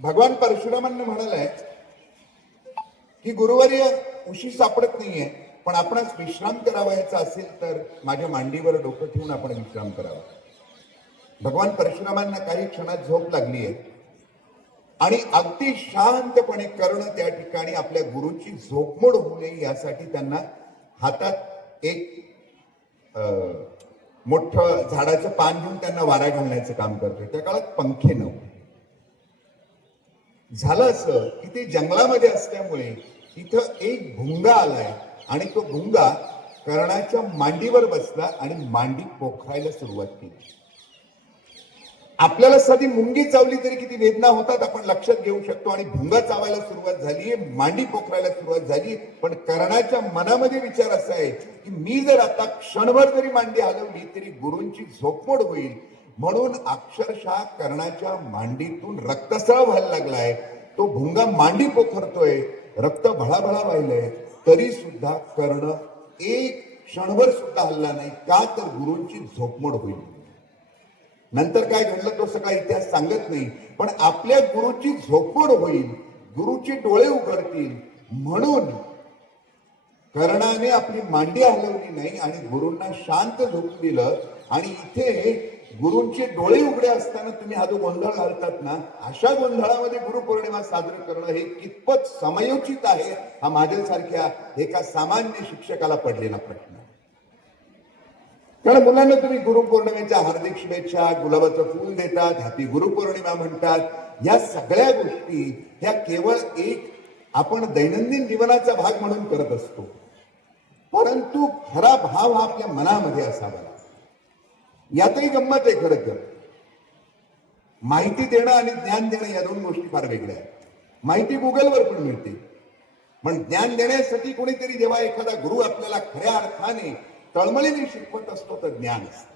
भगवान परशुरामांना म्हणालाय की गुरुवर्य, उशी सापडत नाहीये, पण आपणास विश्राम करावायचा असेल तर माझ्या मांडीवर डोकं ठेवून आपण विश्राम करावा. भगवान परशुरामांना काही क्षणात झोप लागली आहे आणि अगदी शांतपणे कर्ण त्या ठिकाणी आपल्या गुरुची झोपमोड होऊ नये यासाठी त्यांना हातात एक मोठं झाडाचं पान घेऊन त्यांना वारा घालण्याचं काम करतोय. त्या काळात पंखे नव्हते. झालं असं की ते जंगलामध्ये असल्यामुळे तिथं एक भुंगा आलाय आणि तो भुंगा कर्णाच्या मांडीवर बसला आणि मांडी पोखरायला सुरुवात केली. आपल्याला साधी मुंगी चावली तरी किती वेदना होतात आपण लक्षात घेऊ शकतो, आणि भुंगा चावायला सुरुवात झालीये, मांडी पोखरायला सुरुवात झाली. पण कर्णाच्या मनामध्ये विचार असा आहे की मी जर आता क्षणभर जरी मांडी हलवली तरी गुरूंची झोपमोड होईल. म्हणून अक्षरशः कर्णाच्या मांडीतून रक्तस्राव व्हायला लागलाय. तो भुंगा मांडी पोखरतोय, रक्त भळाभळा वाहिलंय, तरी सुद्धा कर्ण एक क्षणभर सुद्धा हल्ला नाही. का तर गुरूंची झोपमोड होईल. नंतर काय घडलं तो सगळा इतिहास सांगत नाही, पण आपल्या गुरुची झोपमोड होईल, गुरुचे डोळे उघडतील म्हणून कर्णाने आपली मांडी हलवली नाही आणि गुरूंना शांत झोपू दिलं. आणि इथे गुरूंचे डोळे उघडे असताना तुम्ही हा जो गोंधळ घालतात ना, अशा गोंधळामध्ये गुरुपौर्णिमा साजरी करणं हे कितपत समयोचित आहे हा माझ्यासारख्या एका सामान्य शिक्षकाला पडलेला प्रश्न. कारण मुलांना तुम्ही गुरुपौर्णिमेच्या हार्दिक शुभेच्छा, गुलाबाचं फूल देतात, हॅपी गुरुपौर्णिमा म्हणतात. या सगळ्या गोष्टी ह्या केवळ एक आपण दैनंदिन जीवनाचा भाग म्हणून करत असतो, परंतु खरा भाव हा आपल्या मनामध्ये असावा. यातही गंमत आहे. खरं तर माहिती देणं आणि ज्ञान देणं या दोन गोष्टी फार वेगळ्या आहेत. माहिती गुगलवर पण मिळते, पण ज्ञान देण्यासाठी कोणीतरी जेव्हा एखादा गुरु आपल्याला खऱ्या अर्थाने तळमळीने शिकवत असतो तर ज्ञान असतं.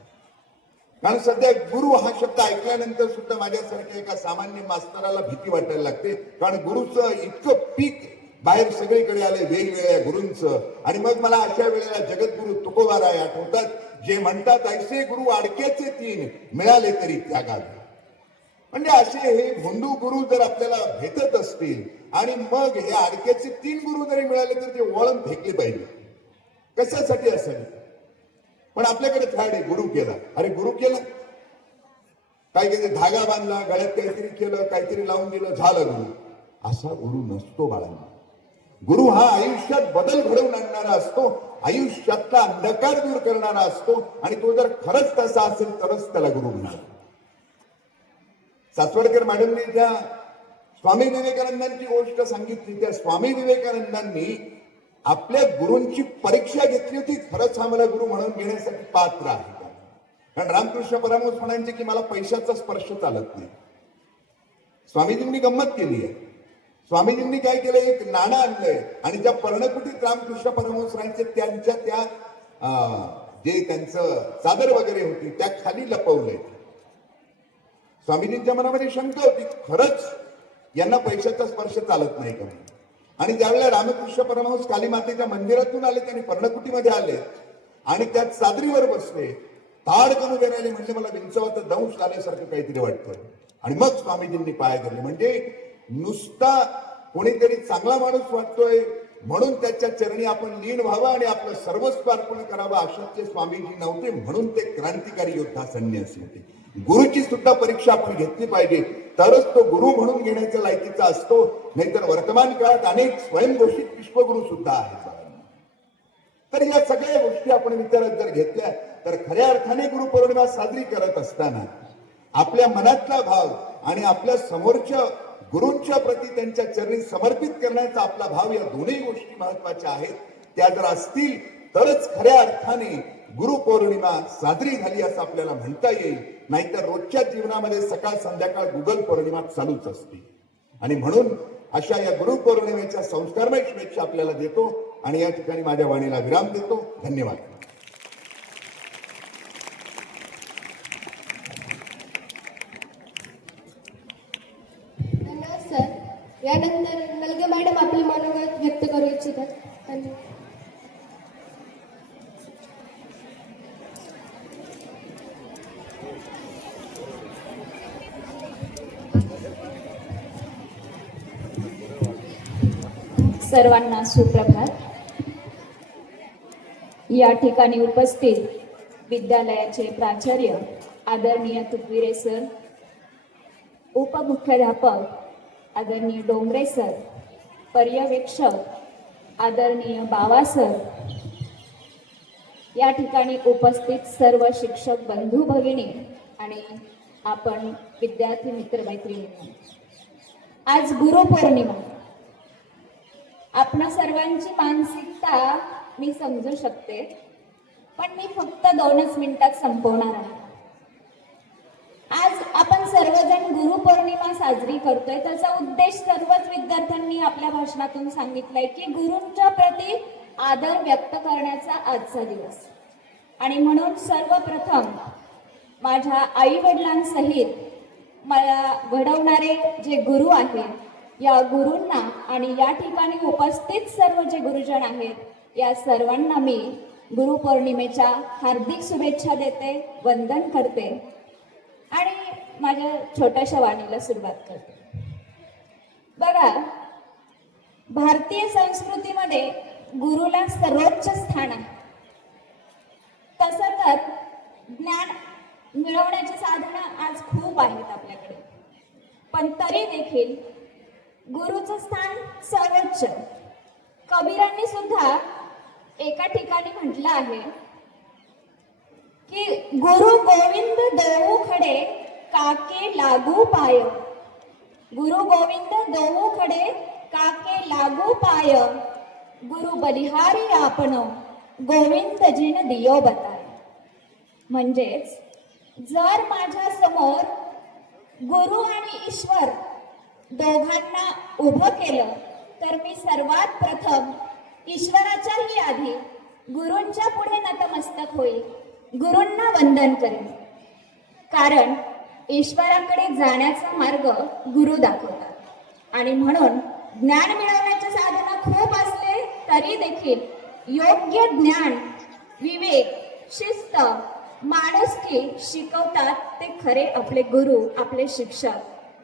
कारण सध्या गुरु हा शब्द ऐकल्यानंतर सुद्धा माझ्यासारख्या एका सामान्य मास्तराला भीती वाटायला लागते. कारण गुरुचं इतकं पीक बाहेर सगळीकडे आले वेगवेगळ्या गुरूंचं, आणि मग मला अशा वेळेला जगद्गुरु तुकोबाराय आठवतात, जे म्हणतात ऐसे गुरु अडक्याचे तीन, मिळाले तरी त्यागावे. म्हणजे असे हे भोंदू गुरु जर आपल्याला भेटत असतील आणि मग हे अडक्याचे 3 गुरु जरी मिळाले तर ते वळण फेकले पाहिजे. कशासाठी असेल? पण आपल्याकडे फॅड आहे गुरु केला. अरे गुरु केला काय, काहीतरी धागा बांधला, गळ्यात काहीतरी केलं, काहीतरी लावून दिलं, झालं गुरु. असा गुरु नसतो बाळांना. गुरु हा आयुष्यात बदल घडवून आणणारा असतो, आयुष्यातला अंधकार दूर करणारा असतो, आणि तो जर खरंच तसा असेल तरच त्याला गुरु म्हणतात. सासवडकर मॅडमने ज्या स्वामी विवेकानंदांची गोष्ट सांगितली, त्या स्वामी विवेकानंदांनी आपल्या गुरूंची परीक्षा घेतली होती, खरंच हा मला गुरु म्हणून घेण्यासाठी पात्र आहे का. कारण रामकृष्ण परमहंस म्हणायचे की मला पैशाचा स्पर्श चालत नाही. स्वामीजींनी गंमत केली आहे. स्वामीजींनी काय केलं, एक नाणं आणलंय आणि ज्या पर्णकुटीत रामकृष्ण परमहंस राहायचे त्यांच्या त्या जे त्यांचं चादर वगैरे होती त्या खाली लपवलंय. स्वामीजींच्या मनामध्ये शंका होती, खरंच यांना पैशाचा स्पर्श चालत नाही का. आणि ज्यावेळेला रामकृष्ण परमहंस काली मातेच्या मंदिरातून आले, त्यांनी पर्णकुटीमध्ये आले आणि त्या चादरीवर बसले, ताडकन उभे राहिले, म्हणजे मला विंचवाचं दंश आल्यासारखं काहीतरी वाटतं. आणि मग स्वामीजींनी पाय धरले. म्हणजे नुसता कोणीतरी चांगला माणूस वाटतोय म्हणून त्याच्या चरणी आपण लीन व्हावं आणि आपलं सर्वस्व अर्पण करावं अशाचे स्वामीजी नव्हते. म्हणून ते क्रांतिकारी योद्धा संन्यासी होते. गुरुची सुद्धा परीक्षा आपण घेतली पाहिजे, तरच तो गुरु म्हणून घेण्याच्या लायकीचा असतो. नाहीतर वर्तमान काळात अनेक स्वयंघोषित विश्वगुरु सुद्धा आहेत. तर या सगळ्या गोष्टी आपण विचारात जर घेतल्या तर खऱ्या अर्थाने गुरुपौर्णिमा साजरी करत असताना आपल्या मनातला भाव आणि आपल्या समोरच्या गुरूंच्या प्रती त्यांच्या चरणी समर्पित करण्याचा आपला भाव, या दोन्ही गोष्टी महत्वाच्या आहेत. त्या जर असतील तरच खऱ्या अर्थाने गुरुपौर्णिमा साजरी झाली असं आपल्याला म्हणता येईल. नाहीतर रोजच्या जीवनामध्ये सकाळ संध्याकाळ गुगल पौर्णिमा चालूच असते. आणि म्हणून अशा या गुरुपौर्णिमेच्या संस्कारमय शुभेच्छा आपल्याला देतो आणि या ठिकाणी माझ्या वाणीला विराम देतो. धन्यवाद. धन्यवाद सर. यानंतर नलगे मॅडम आपले मनोगत व्यक्त करू इच्छितात. धन्यवाद. सर्वांना सुप्रभात. या ठिकाणी उपस्थित विद्यालयाचे प्राचार्य आदरणीय तुकविरे सर, उपमुख्याध्यापक आदरणीय डोंगरे सर, पर्यवेक्षक आदरणीय बावा सर, या ठिकाणी उपस्थित सर्व शिक्षक बंधू भगिनी आणि आपण विद्यार्थी मित्रमैत्रिणी. आज गुरुपौर्णिमा. आपणा सर्वांची मानसिकता मी समजू शकते, पण मी फक्त 2च मिनिटात संपवणार आहे. आज आपण सर्वजण गुरुपौर्णिमा साजरी करतोय. त्याचा उद्देश सर्वच विद्यार्थ्यांनी आपल्या भाषणातून सांगितलंय की गुरूंच्या प्रती आदर व्यक्त करण्याचा आजचा दिवस. आणि म्हणून सर्वप्रथम माझ्या आई वडिलांसहित मला घडवणारे जे गुरु आहेत, या गुरूंना आणि या ठिकाणी उपस्थित सर्व जे गुरुजन आहेत, या सर्वांना मी गुरुपौर्णिमेच्या हार्दिक शुभेच्छा देते, वंदन करते आणि माझ्या छोट्याशा वाणीला सुरुवात करते. बघा, भारतीय संस्कृतीमध्ये गुरुला सर्वोच्च स्थान आहे. तसं तर ज्ञान मिळवण्याची साधनं आज खूप आहेत आपल्याकडे, पण तरी देखील गुरुचं स्थान सर्वोच्च. कबीरांनी सुद्धा एका ठिकाणी म्हटलं आहे की गुरु गोविंद दोऊ खडे काके लागू पाय. गुरु गोविंद दोऊ खडे काके लागू पाय, गुरु बलिहारी आपण गोविंद जिन दियो बताय. म्हणजेच जर माझ्या समोर गुरु आणि ईश्वर दोघांना उभं केलं तर मी सर्वात प्रथम ईश्वराच्याही आधी गुरूंच्या पुढे नतमस्तक होईल, गुरूंना वंदन करेन. कारण ईश्वराकडे जाण्याचा मार्ग गुरु दाखवतात. आणि म्हणून ज्ञान मिळवण्याच्या साधना खूप असले तरी देखील योग्य ज्ञान, विवेक, शिस्त, माणुसकी शिकवतात ते खरे आपले गुरु, आपले शिक्षक.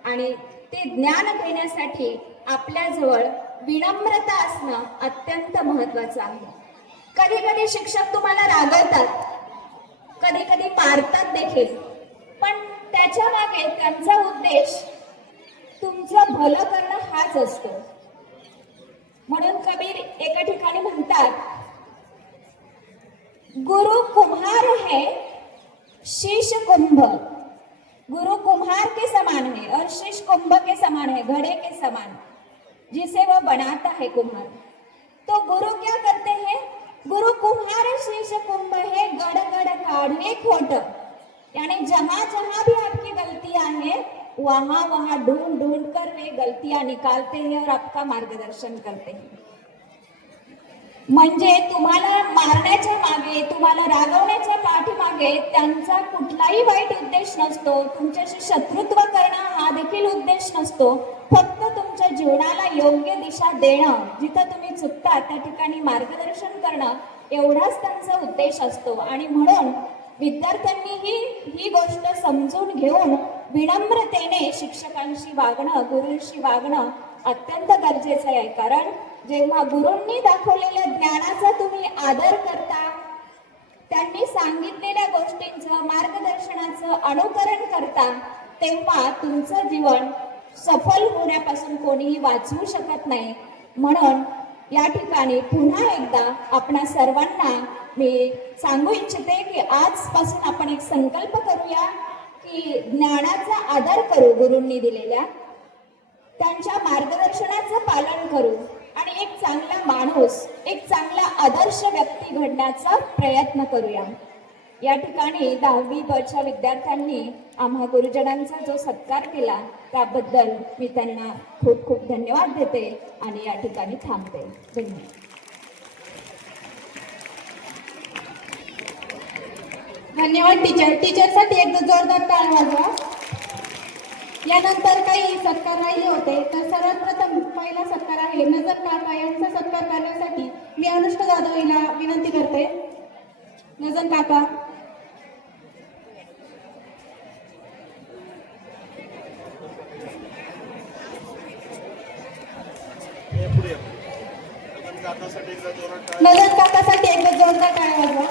आणि ते ज्ञान घेण्यासाठी आपल्याजवळ विनम्रता असणं अत्यंत महत्वाचं आहे. कधी कधी शिक्षक तुम्हाला रागवतात, कधी कधी मारतात देखील, पण त्याच्या मागे त्यांचा उद्देश तुमचं भलं करणं हाच असतो. म्हणून कबीर एका ठिकाणी म्हणतात, गुरु कुम्हार है शीश कुंभ, गुरु कुम्हार के समान है और शीश कुंभ के समान है, घड़े के समान, जिसे वह बनाता है कुम्हार. तो गुरु क्या करते हैं? गुरु कुम्हार शीश कुंभ है, गड़ गड़ काढ़े खोट. यानी जहां जहां भी आपकी गलतियां हैं वहां वहां ढूंढ ढूंढ कर वे गलतियां निकालते हैं और आपका मार्गदर्शन करते हैं. म्हणजे तुम्हाला मारण्याच्या मागे, तुम्हाला रागवण्याच्या पाठीमागे त्यांचा कुठलाही वाईट उद्देश नसतो. तुमच्याशी शत्रुत्व करणं हा देखील उद्देश नसतो. फक्त तुमच्या जीवनाला योग्य दिशा देणं, जिथं तुम्ही चुकता त्या ठिकाणी मार्गदर्शन करणं, एवढाच त्यांचा उद्देश असतो. आणि म्हणून विद्यार्थ्यांनीही ही गोष्ट समजून घेऊन विनम्रतेने शिक्षकांशी वागणं, गुरूंशी वागणं अत्यंत गरजेचं आहे. कारण जेव्हा गुरूंनी दाखवलेल्या ज्ञानाचा तुम्ही आदर करता, त्यांनी सांगितलेल्या गोष्टींचं, मार्गदर्शनाचं अनुकरण करता, तेव्हा तुमचं जीवन सफल होण्यापासून कोणीही वाचवू शकत नाही. म्हणून या ठिकाणी पुन्हा एकदा आपणा सर्वांना मी सांगू इच्छिते की आजपासून आपण एक संकल्प करूया की ज्ञानाचा आदर करू, गुरूंनी दिलेल्या त्यांच्या मार्गदर्शनाचं पालन करू आणि एक चांगला माणूस, एक चांगला आदर्श व्यक्ती घडण्याचा प्रयत्न करूया. या ठिकाणी 10वी च्या विद्यार्थ्यांनी आम्हा गुरुजनांचा जो सत्कार केला त्याबद्दल मी त्यांना खूप खूप धन्यवाद देते आणि या ठिकाणी थांबते. धन्यवाद. धन्यवाद टीचर. टीचरसाठी एकदा जोरदार टाळ्या वाजवा. यानंतर काही सत्कार राहिले होते, तर सर्वात प्रथम पहिला सत्कार आहे नजर काका यांचा सत्कार करण्यासाठी मी अनुष्का जाधव हिला विनंती करते. नजर काका. नजर काकासाठी एकदा जोरदार टाळ्या वाजवा.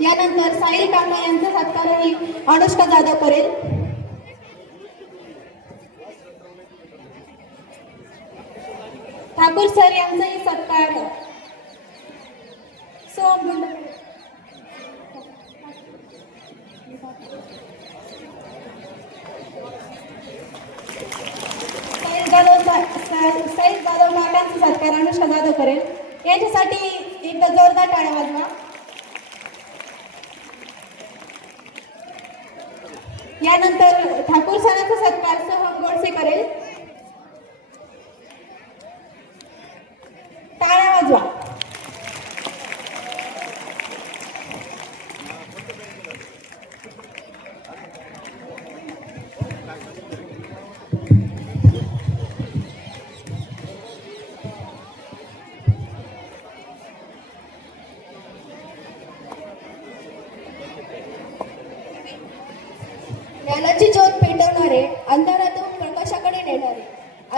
यानंतर साहिल काका यांचा सत्कारही अनुष्का जाधव करेल. ठाकूर सर यांचाही सत्कार साहिल जाधव काकांचा सत्कार अनुष्का जाधव करेल. यांच्यासाठी एकदा जोरदार टाळ्या वाजवा. यानंतर ठाकूर सरांचा सत्कार सोहम गोडसे करेल. टाळ्या वाजवा. ज्ञानाची ज्योत पेटवणारे, अंधारातून प्रकाशाकडे नेणारे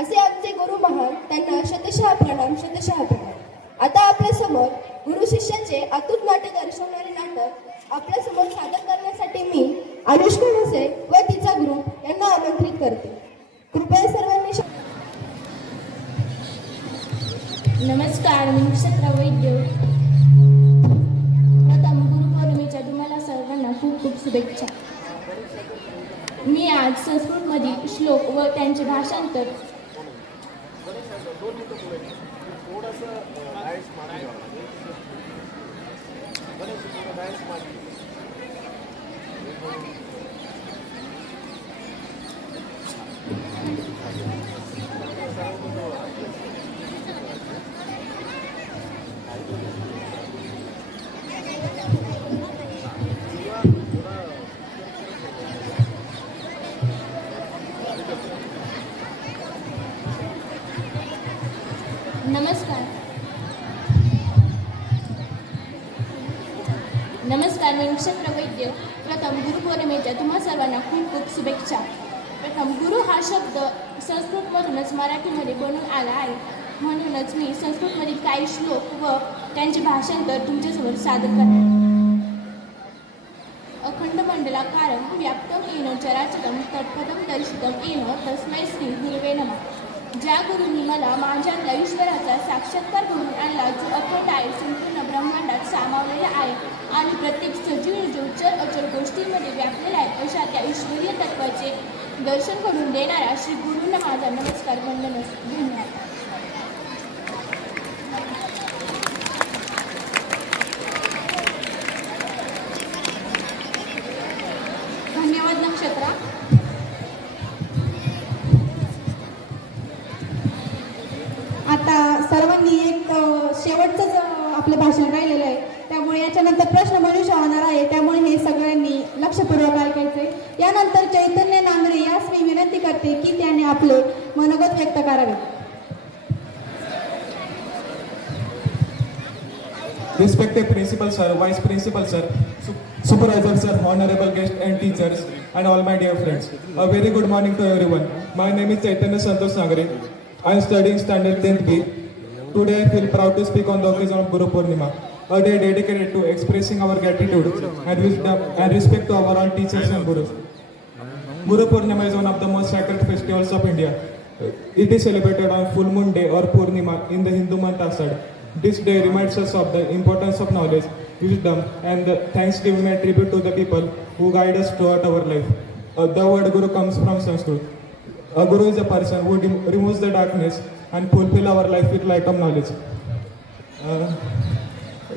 असे आमचे गुरु महान, त्यांना शतशः प्रणाम, शतशः प्रणाम. आता आपल्या समोर गुरु शिष्याचे अतूट नाते दर्शवणारे नाटक आपल्या समोर सादर करण्यासाठी मी अनुष्का म्हसे व तिचा ग्रुप यांना आमंत्रित करते. कृपया सर्वांनी नमस्कार, मी नक्षत्र वैद्य. प्रथम गुरुपौर्णिमेच्या तुम्हाला सर्वांना खूप खूप शुभेच्छा. मी आज संस्कृतमधील श्लोक व त्यांचे भाषांतर नक्षत्र वैद्य. प्रथम गुरुपौर्णिमेच्या तुम्हा सर्वांना खूप खूप शुभेच्छा. प्रथम गुरु हा शब्द संस्कृतमधूनच मराठीमध्ये बनून आला आहे. म्हणूनच मी संस्कृतमधील काही श्लोक व त्यांचे भाषांतर तुमच्यासमोर सादर करते. अखंड मंडलाकारं व्याप्तं येन चराचरं तत्पदं दर्शितं येन तस्मै श्री गुरुवे नमः. ज्या गुरुंनी मला माझ्यातल्या ईश्वराचा साक्षात्कार करून आणला, जो अखंड आहे, संपूर्ण ब्रह्मांडात सामावलेला आहे आणि प्रत्येक सजीव जो चर अचर गोष्टींमध्ये व्यापलेला आहे, अशा त्या ईश्वरीय तत्वाचे दर्शन करून देणाऱ्या श्री गुरूंना माझा नमस्कार, वंदन, धन्यवाद. धन्यवाद नक्षत्रा. आता सर्वांनी एक शेवटचंच आपलं भाषण राहिलेलं आहे, त्यामुळे याच्यानंतर प्रश्न मनुष्य होणार आहे, त्यामुळे हे सगळ्यांनी लक्षपूर्वक ऐकायचे. यानंतर चैतन्य नांगरे यास मी विनंती करते की त्याने आपले मनोगत व्यक्त करावे. Respected Principal Sir, Vice Principal Sir, Supervisor Sir, Honorable guests and teachers, and all my dear friends. A very good morning to everyone. My name is Chaitanya Santosh Nagare. I am studying standard 10th B. Today I feel proud to speak on the occasion of Guru Purnima, a day dedicated to expressing our gratitude and wisdom and respect to our all teachers and gurus. Guru Purnima is one of the most sacred festivals of India. It is celebrated on full moon day or Purnima in the Hindu month Asad. This day reminds us of the importance of knowledge, wisdom, and the thanksgiving and tribute to the people who guide us throughout our life. The word Guru comes from Sanskrit. A Guru is a person who removes the darkness and fulfill our life with light of knowledge.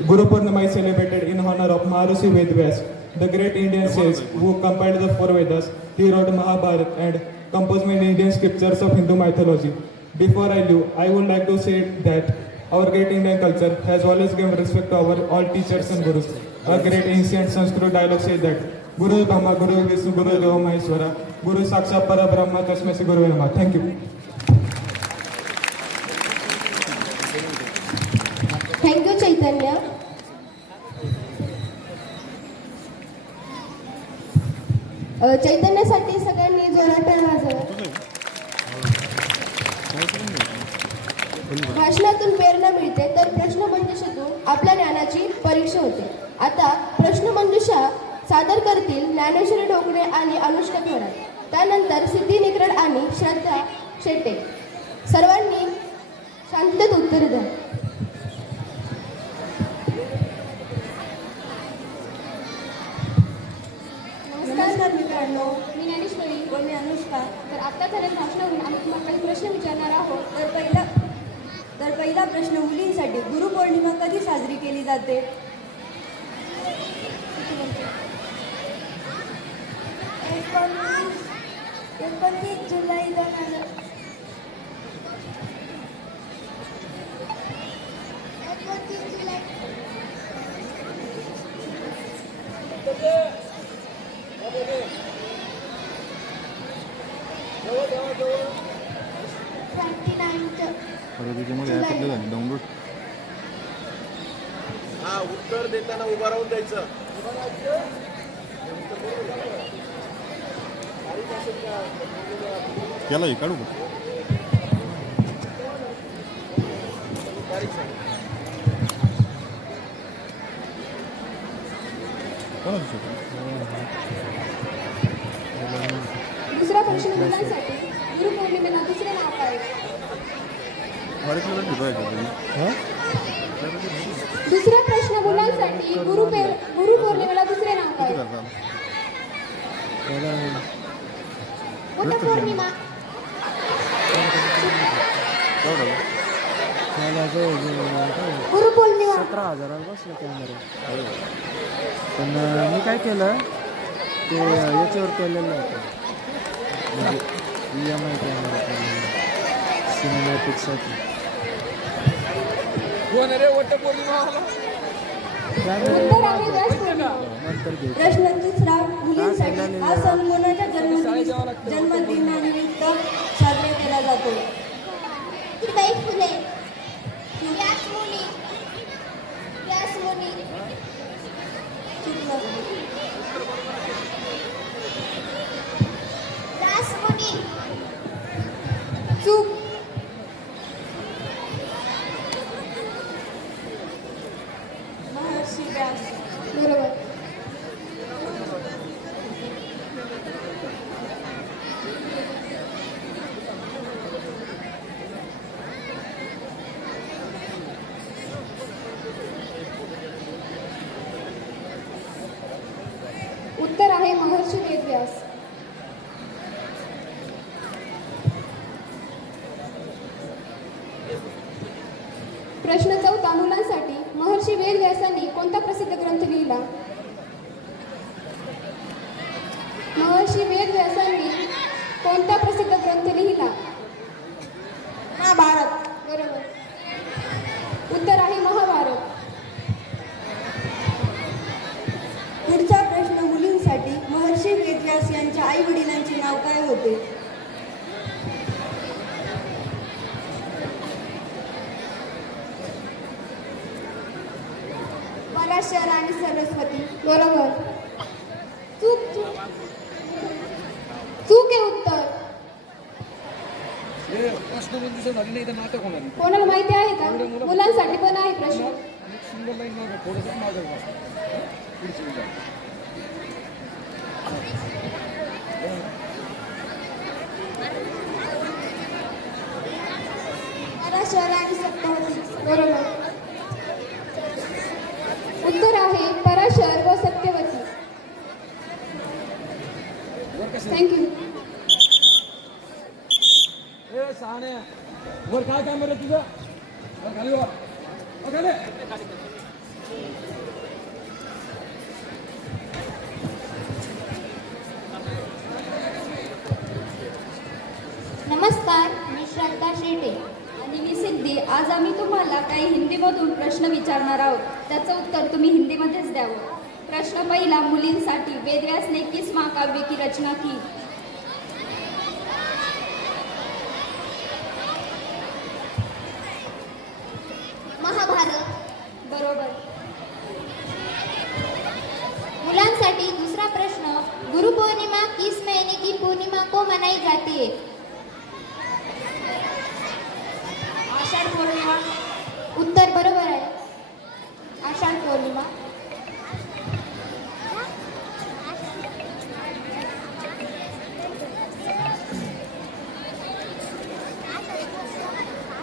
Guru Purnima is celebrated in honor of Maharishi Vedvyas, the great Indian sage who compiled the 4 Vedas. He wrote Mahabharata and composed many Indian scriptures of Hindu mythology. Before I leave, I would like to say that our great Indian culture has always given respect to our all teachers and gurus. A great ancient Sanskrit dialogue says that Guru Brahma, Guru Vishnu, Guru Deva Maheshwara, Guru Sakshat Parabrahma, Tasmai Shri Guruve Namah. Thank you. Thank you Chaitanya. चैतन्यासाठी सगळ्यांनी जोरात टाळ्या वाजवा. भाषणातून प्रेरणा मिळते तर प्रश्नमंजुषेतून आपल्या ज्ञानाची परीक्षा होते. आता प्रश्नमंजुषा सादर करतील ज्ञानेश्वरी ढोकणे आणि अनुष्का थोरात. त्यानंतर सिद्धी निकरड आणि श्रद्धा शेट्टे. सर्वांनी शांततेत उत्तर द्या. नमस्कार मित्रांनो, मी ज्ञानेश्वरी व मी अनुष्का. तर आता झालेल्या भाषणावरून आम्ही तुम्हाला काही प्रश्न विचारणार आहोत. तर पहिला प्रश्न मुलींसाठी, गुरुपौर्णिमा कधी साजरी केली जाते? 29 जुलै 2000. हा, उत्तर देताना उभा राहून द्यायचं. याला काढू दुसरा प्रश्न मुलांसाठी, गुरुपौर्णिमेला दुसरे नाव काय? दुसरा प्रश्न मुलांसाठी, गुरुपौर्णिमेला दुसरे नाव काय? वटपौर्णिमा. गुरुपौर्णिमा 17,000 बसलं कॅमेरा. पण मी काय केलं ते याच्यावर केलेलं होतं, म्हणजे EMI कॅमेरा केलेला सिनेमॅटिक्ससाठी. प्रश्न दुसरा मुलींसाठी, हा सण कोणाच्या जन्मदिनानिमित्त साजरा केला जातो? फुले. व्यासमुनी. चूक. महर्षी व्यास. बरोबर. उत्तर आहे महर्षी वेदव्यास. प्रश्न 14 मुलांसाठी. महर्षी वेदव्यासांनी कोणता प्रसिद्ध ग्रंथ लिहिला? महर्षी वेदव्यासांनी कोणता प्रसिद्ध ग्रंथ लिहिला? महाभारत. बरोबर. उत्तर आहे महाभारत. पुढचा प्रश्न मुलींसाठी. महर्षी वेदव्यास यांच्या आई वडिलांचे नाव काय होते? पराशर आणि सरस्वती. बरोबर. चूक. चूक. चूक आहे उत्तर. प्रश्न दिवसात झाली नाही तर नाटक होणार नाही. कोणाला माहिती आहे का? मुलांसाठी पण आहे प्रश्न. एक सिंगल लाईन मागं थोडंसं मागं पुढची विचार. पराशर आणि सत्यवती. बरोबर. उत्तर आहे पराशर व सत्यवती. थँक्यू. ए शहाणे वर काय काम आहे तुझं? खाली वा. खाली. नमस्कार, मी श्रद्धा शेटे आणि मी सिद्धी. आज आम्ही तुम्हाला काही हिंदीमधून प्रश्न विचारणार आहोत. त्याचं उत्तर तुम्ही हिंदीमध्येच द्यावं. प्रश्न पहिला मुलींसाठी. वेदव्यास ने किस महाकाव्य की रचना की? महाभारत. बरोबर. मुलांसाठी दुसरा प्रश्न. गुरु पौर्णिमा किस महीने की पूर्णिमा को मनाई जाती है? आषाढ पौर्णिमा. उत्तर बरोबर आहे. आषाढ पौर्णिमा.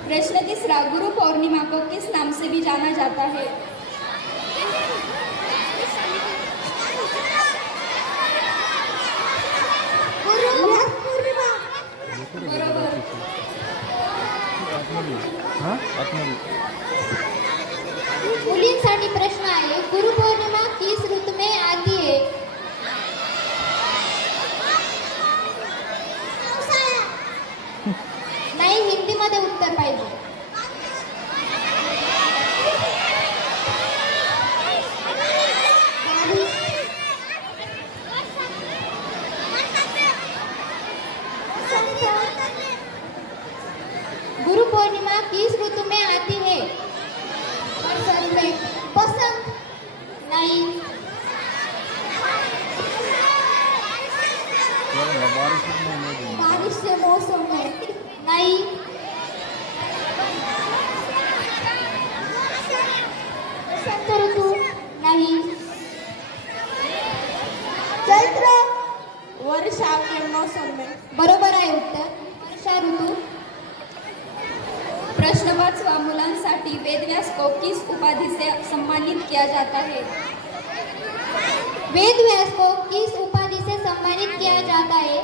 प्रश्न तीसरा. गुरु पौर्णिमा को किस नाम से भी जाना जाता है? बरोबर. मुलींसाठी प्रश्न आहे. गुरु पौर्णिमा किस ऋतु में आती है? नाही, हिंदीमध्ये उत्तर पाहिजे. गुरु पौर्णिमा किस ऋतु में आती है? बसंत में. बसंत. नहीं. बारिश के मौसम में. नहीं. वसंत ऋतु. नहीं. चैत्र. वर्षा के मौसम में. बरोबर आहे उत्तर. वर्षा ऋतू. प्रश्न पाचवा मुलांसाठी. वेदव्यास को किस उपाधि से सम्मानित किया जाता है? वेद व्यास को किस उपाधि से सम्मानित किया जाता है?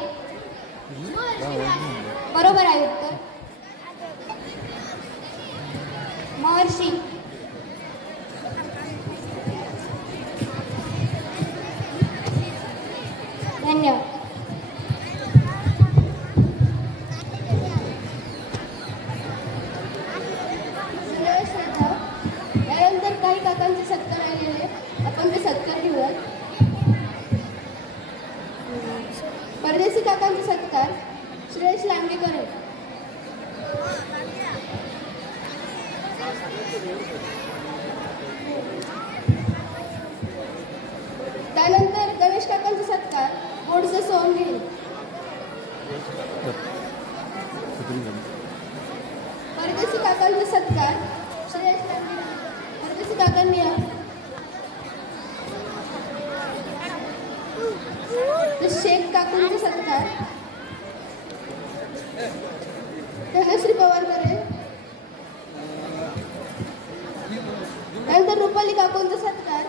बरोबर आहे उत्तर. महर्षी. धन्यवाद. यानंतर काही काकांचे सत्कार आलेले. आपण ते सत्कार घेऊयात. परदेशी काकांचे सत्कार श्रेयश लांडेकर आहे. होईल. परदेशी काकांचा सत्कार परदेशी काकांनी या. शेख काकूंचा सत्कार धनश्री पवार करेल. त्यानंतर रुपाली काकूंचा सत्कार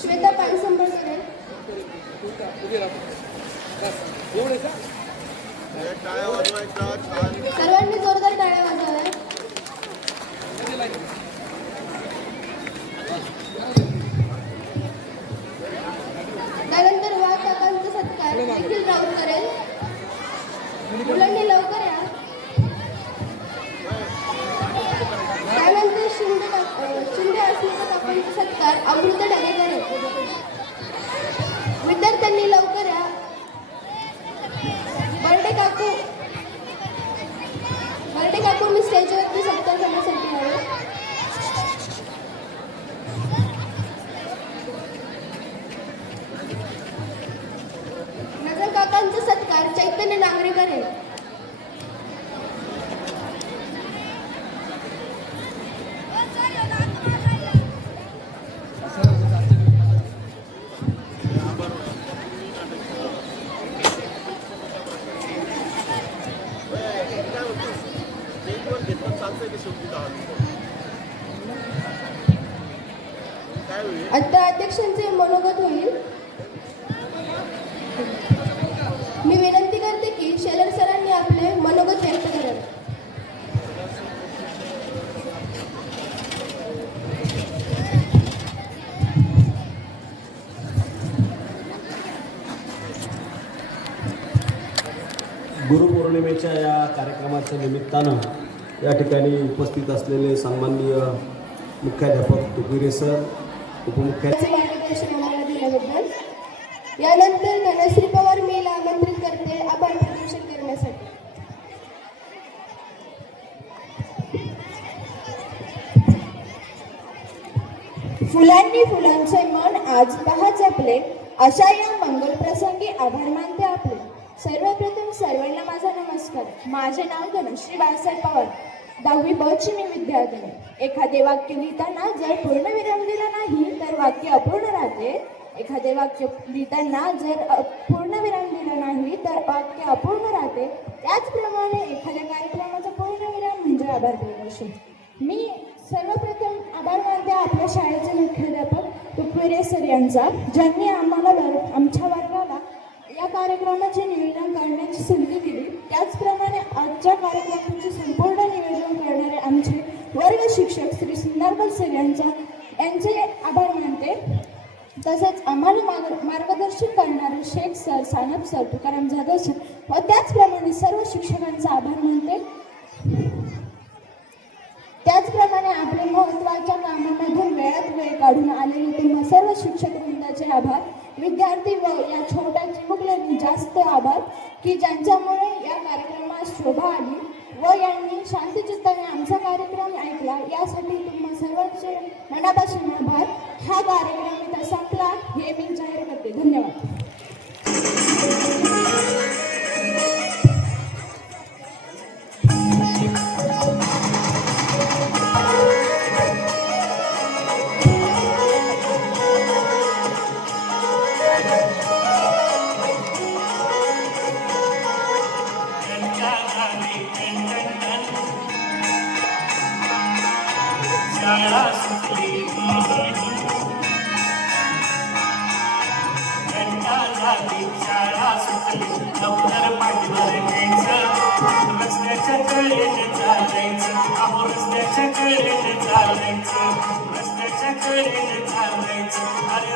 श्वेता पानसंबळ करेल. सर्वांनी जोरदार टाळ्या वाजवाव्या. त्यानंतर वाघ काकांचा सत्कार निखिल राऊत करेल. मुलांनी लवकर या. त्यानंतर शिंदे अस्मिता काकांचा सत्कार अमृत ढगे करेल. विद्यार्थ्यांनी लवकर या. बर्डे काकू मी स्टेजवरती सत्कार करण्यासाठी आले. नजर काकांचा सत्कार चैतन्य नांगरे करेल. आता अध्यक्षांचे मनोगत होईल. मी विनंती करते की शेलर सरांनी आपले मनोगत व्यक्त करावे. गुरुपौर्णिमेच्या या कार्यक्रमाच्या निमित्तानं या ठिकाणी उपस्थित असलेले सन्माननीय मुख्याध्यापक तुपिरे सर, उपमुख्याध्यापक मार्गदर्शन आम्हाला दिल्याबद्दल. यानंतर धनश्री पवार मीला आमंत्रित करते आभार प्रदर्शन करण्यासाठी. फुलांनी फुलांचे मन आज पहा जपले, अशा या मंगल प्रसंगी आभार मानते आपले. सर्वप्रथम सर्वांना माझा नमस्कार. माझे नाव धनश्री बाळासाहेब पवार, 10वी ब ची मी विद्यार्थिनी. एखादे वाक्य लिहिताना जर पूर्णविराम दिला नाही तर वाक्य अपूर्ण राहते. एखादे वाक्य लिहिताना जर पूर्णविराम दिला नाही तर वाक्य अपूर्ण राहते. त्याचप्रमाणे एखाद्या कार्यक्रमाचा पूर्णविराम म्हणजे आभार प्रदर्शन. मी सर्वप्रथम आभार मानते आपल्या शाळेचे मुख्याध्यापक तुपिरे सर यांचा, ज्यांनी आम्हाला आमच्या वर्गाला या कार्यक्रमाचे नियोजन करण्याची संधी दिली. त्याचप्रमाणे आजच्या कार्यक्रमाचे संपूर्ण नियोजन करणारे आमचे वर्ग शिक्षक श्री सुंदरकर सर यांचे आभार मानते. तसेच आम्हाला मार्गदर्शन करणारे Shaikh sir, Sanap sir, Tukaram Jadhav sir व त्याचप्रमाणे सर्व शिक्षकांचा आभार मानते. त्याचप्रमाणे आपल्या महत्त्वाच्या कामामधून वेळात वेळ काढून आलेले तुम्हा सर्व शिक्षक वृंदाचे आभार. विद्यार्थी व या छोट्या चिमुकल्यांनी जास्त आभार की ज्यांच्यामुळे या कार्यक्रमात शोभा आली व यांनी शांतचित्ताने आमचा कार्यक्रम ऐकला. यासाठी तुम्हा सर्वांचे मनापासून आभार. हा कार्यक्रम इथं संपला हे मी जाहीर करते. धन्यवाद. शाळा सुटली घंटा झाली, शाळा सुटली, लवकर पाठीवर घ्यायचं, रस्त्याच्या कडेने चालायचं, आपण रस्त्याच्या कडेने चालायचं, रस्त्याच्या कडेने चालायचं. अरे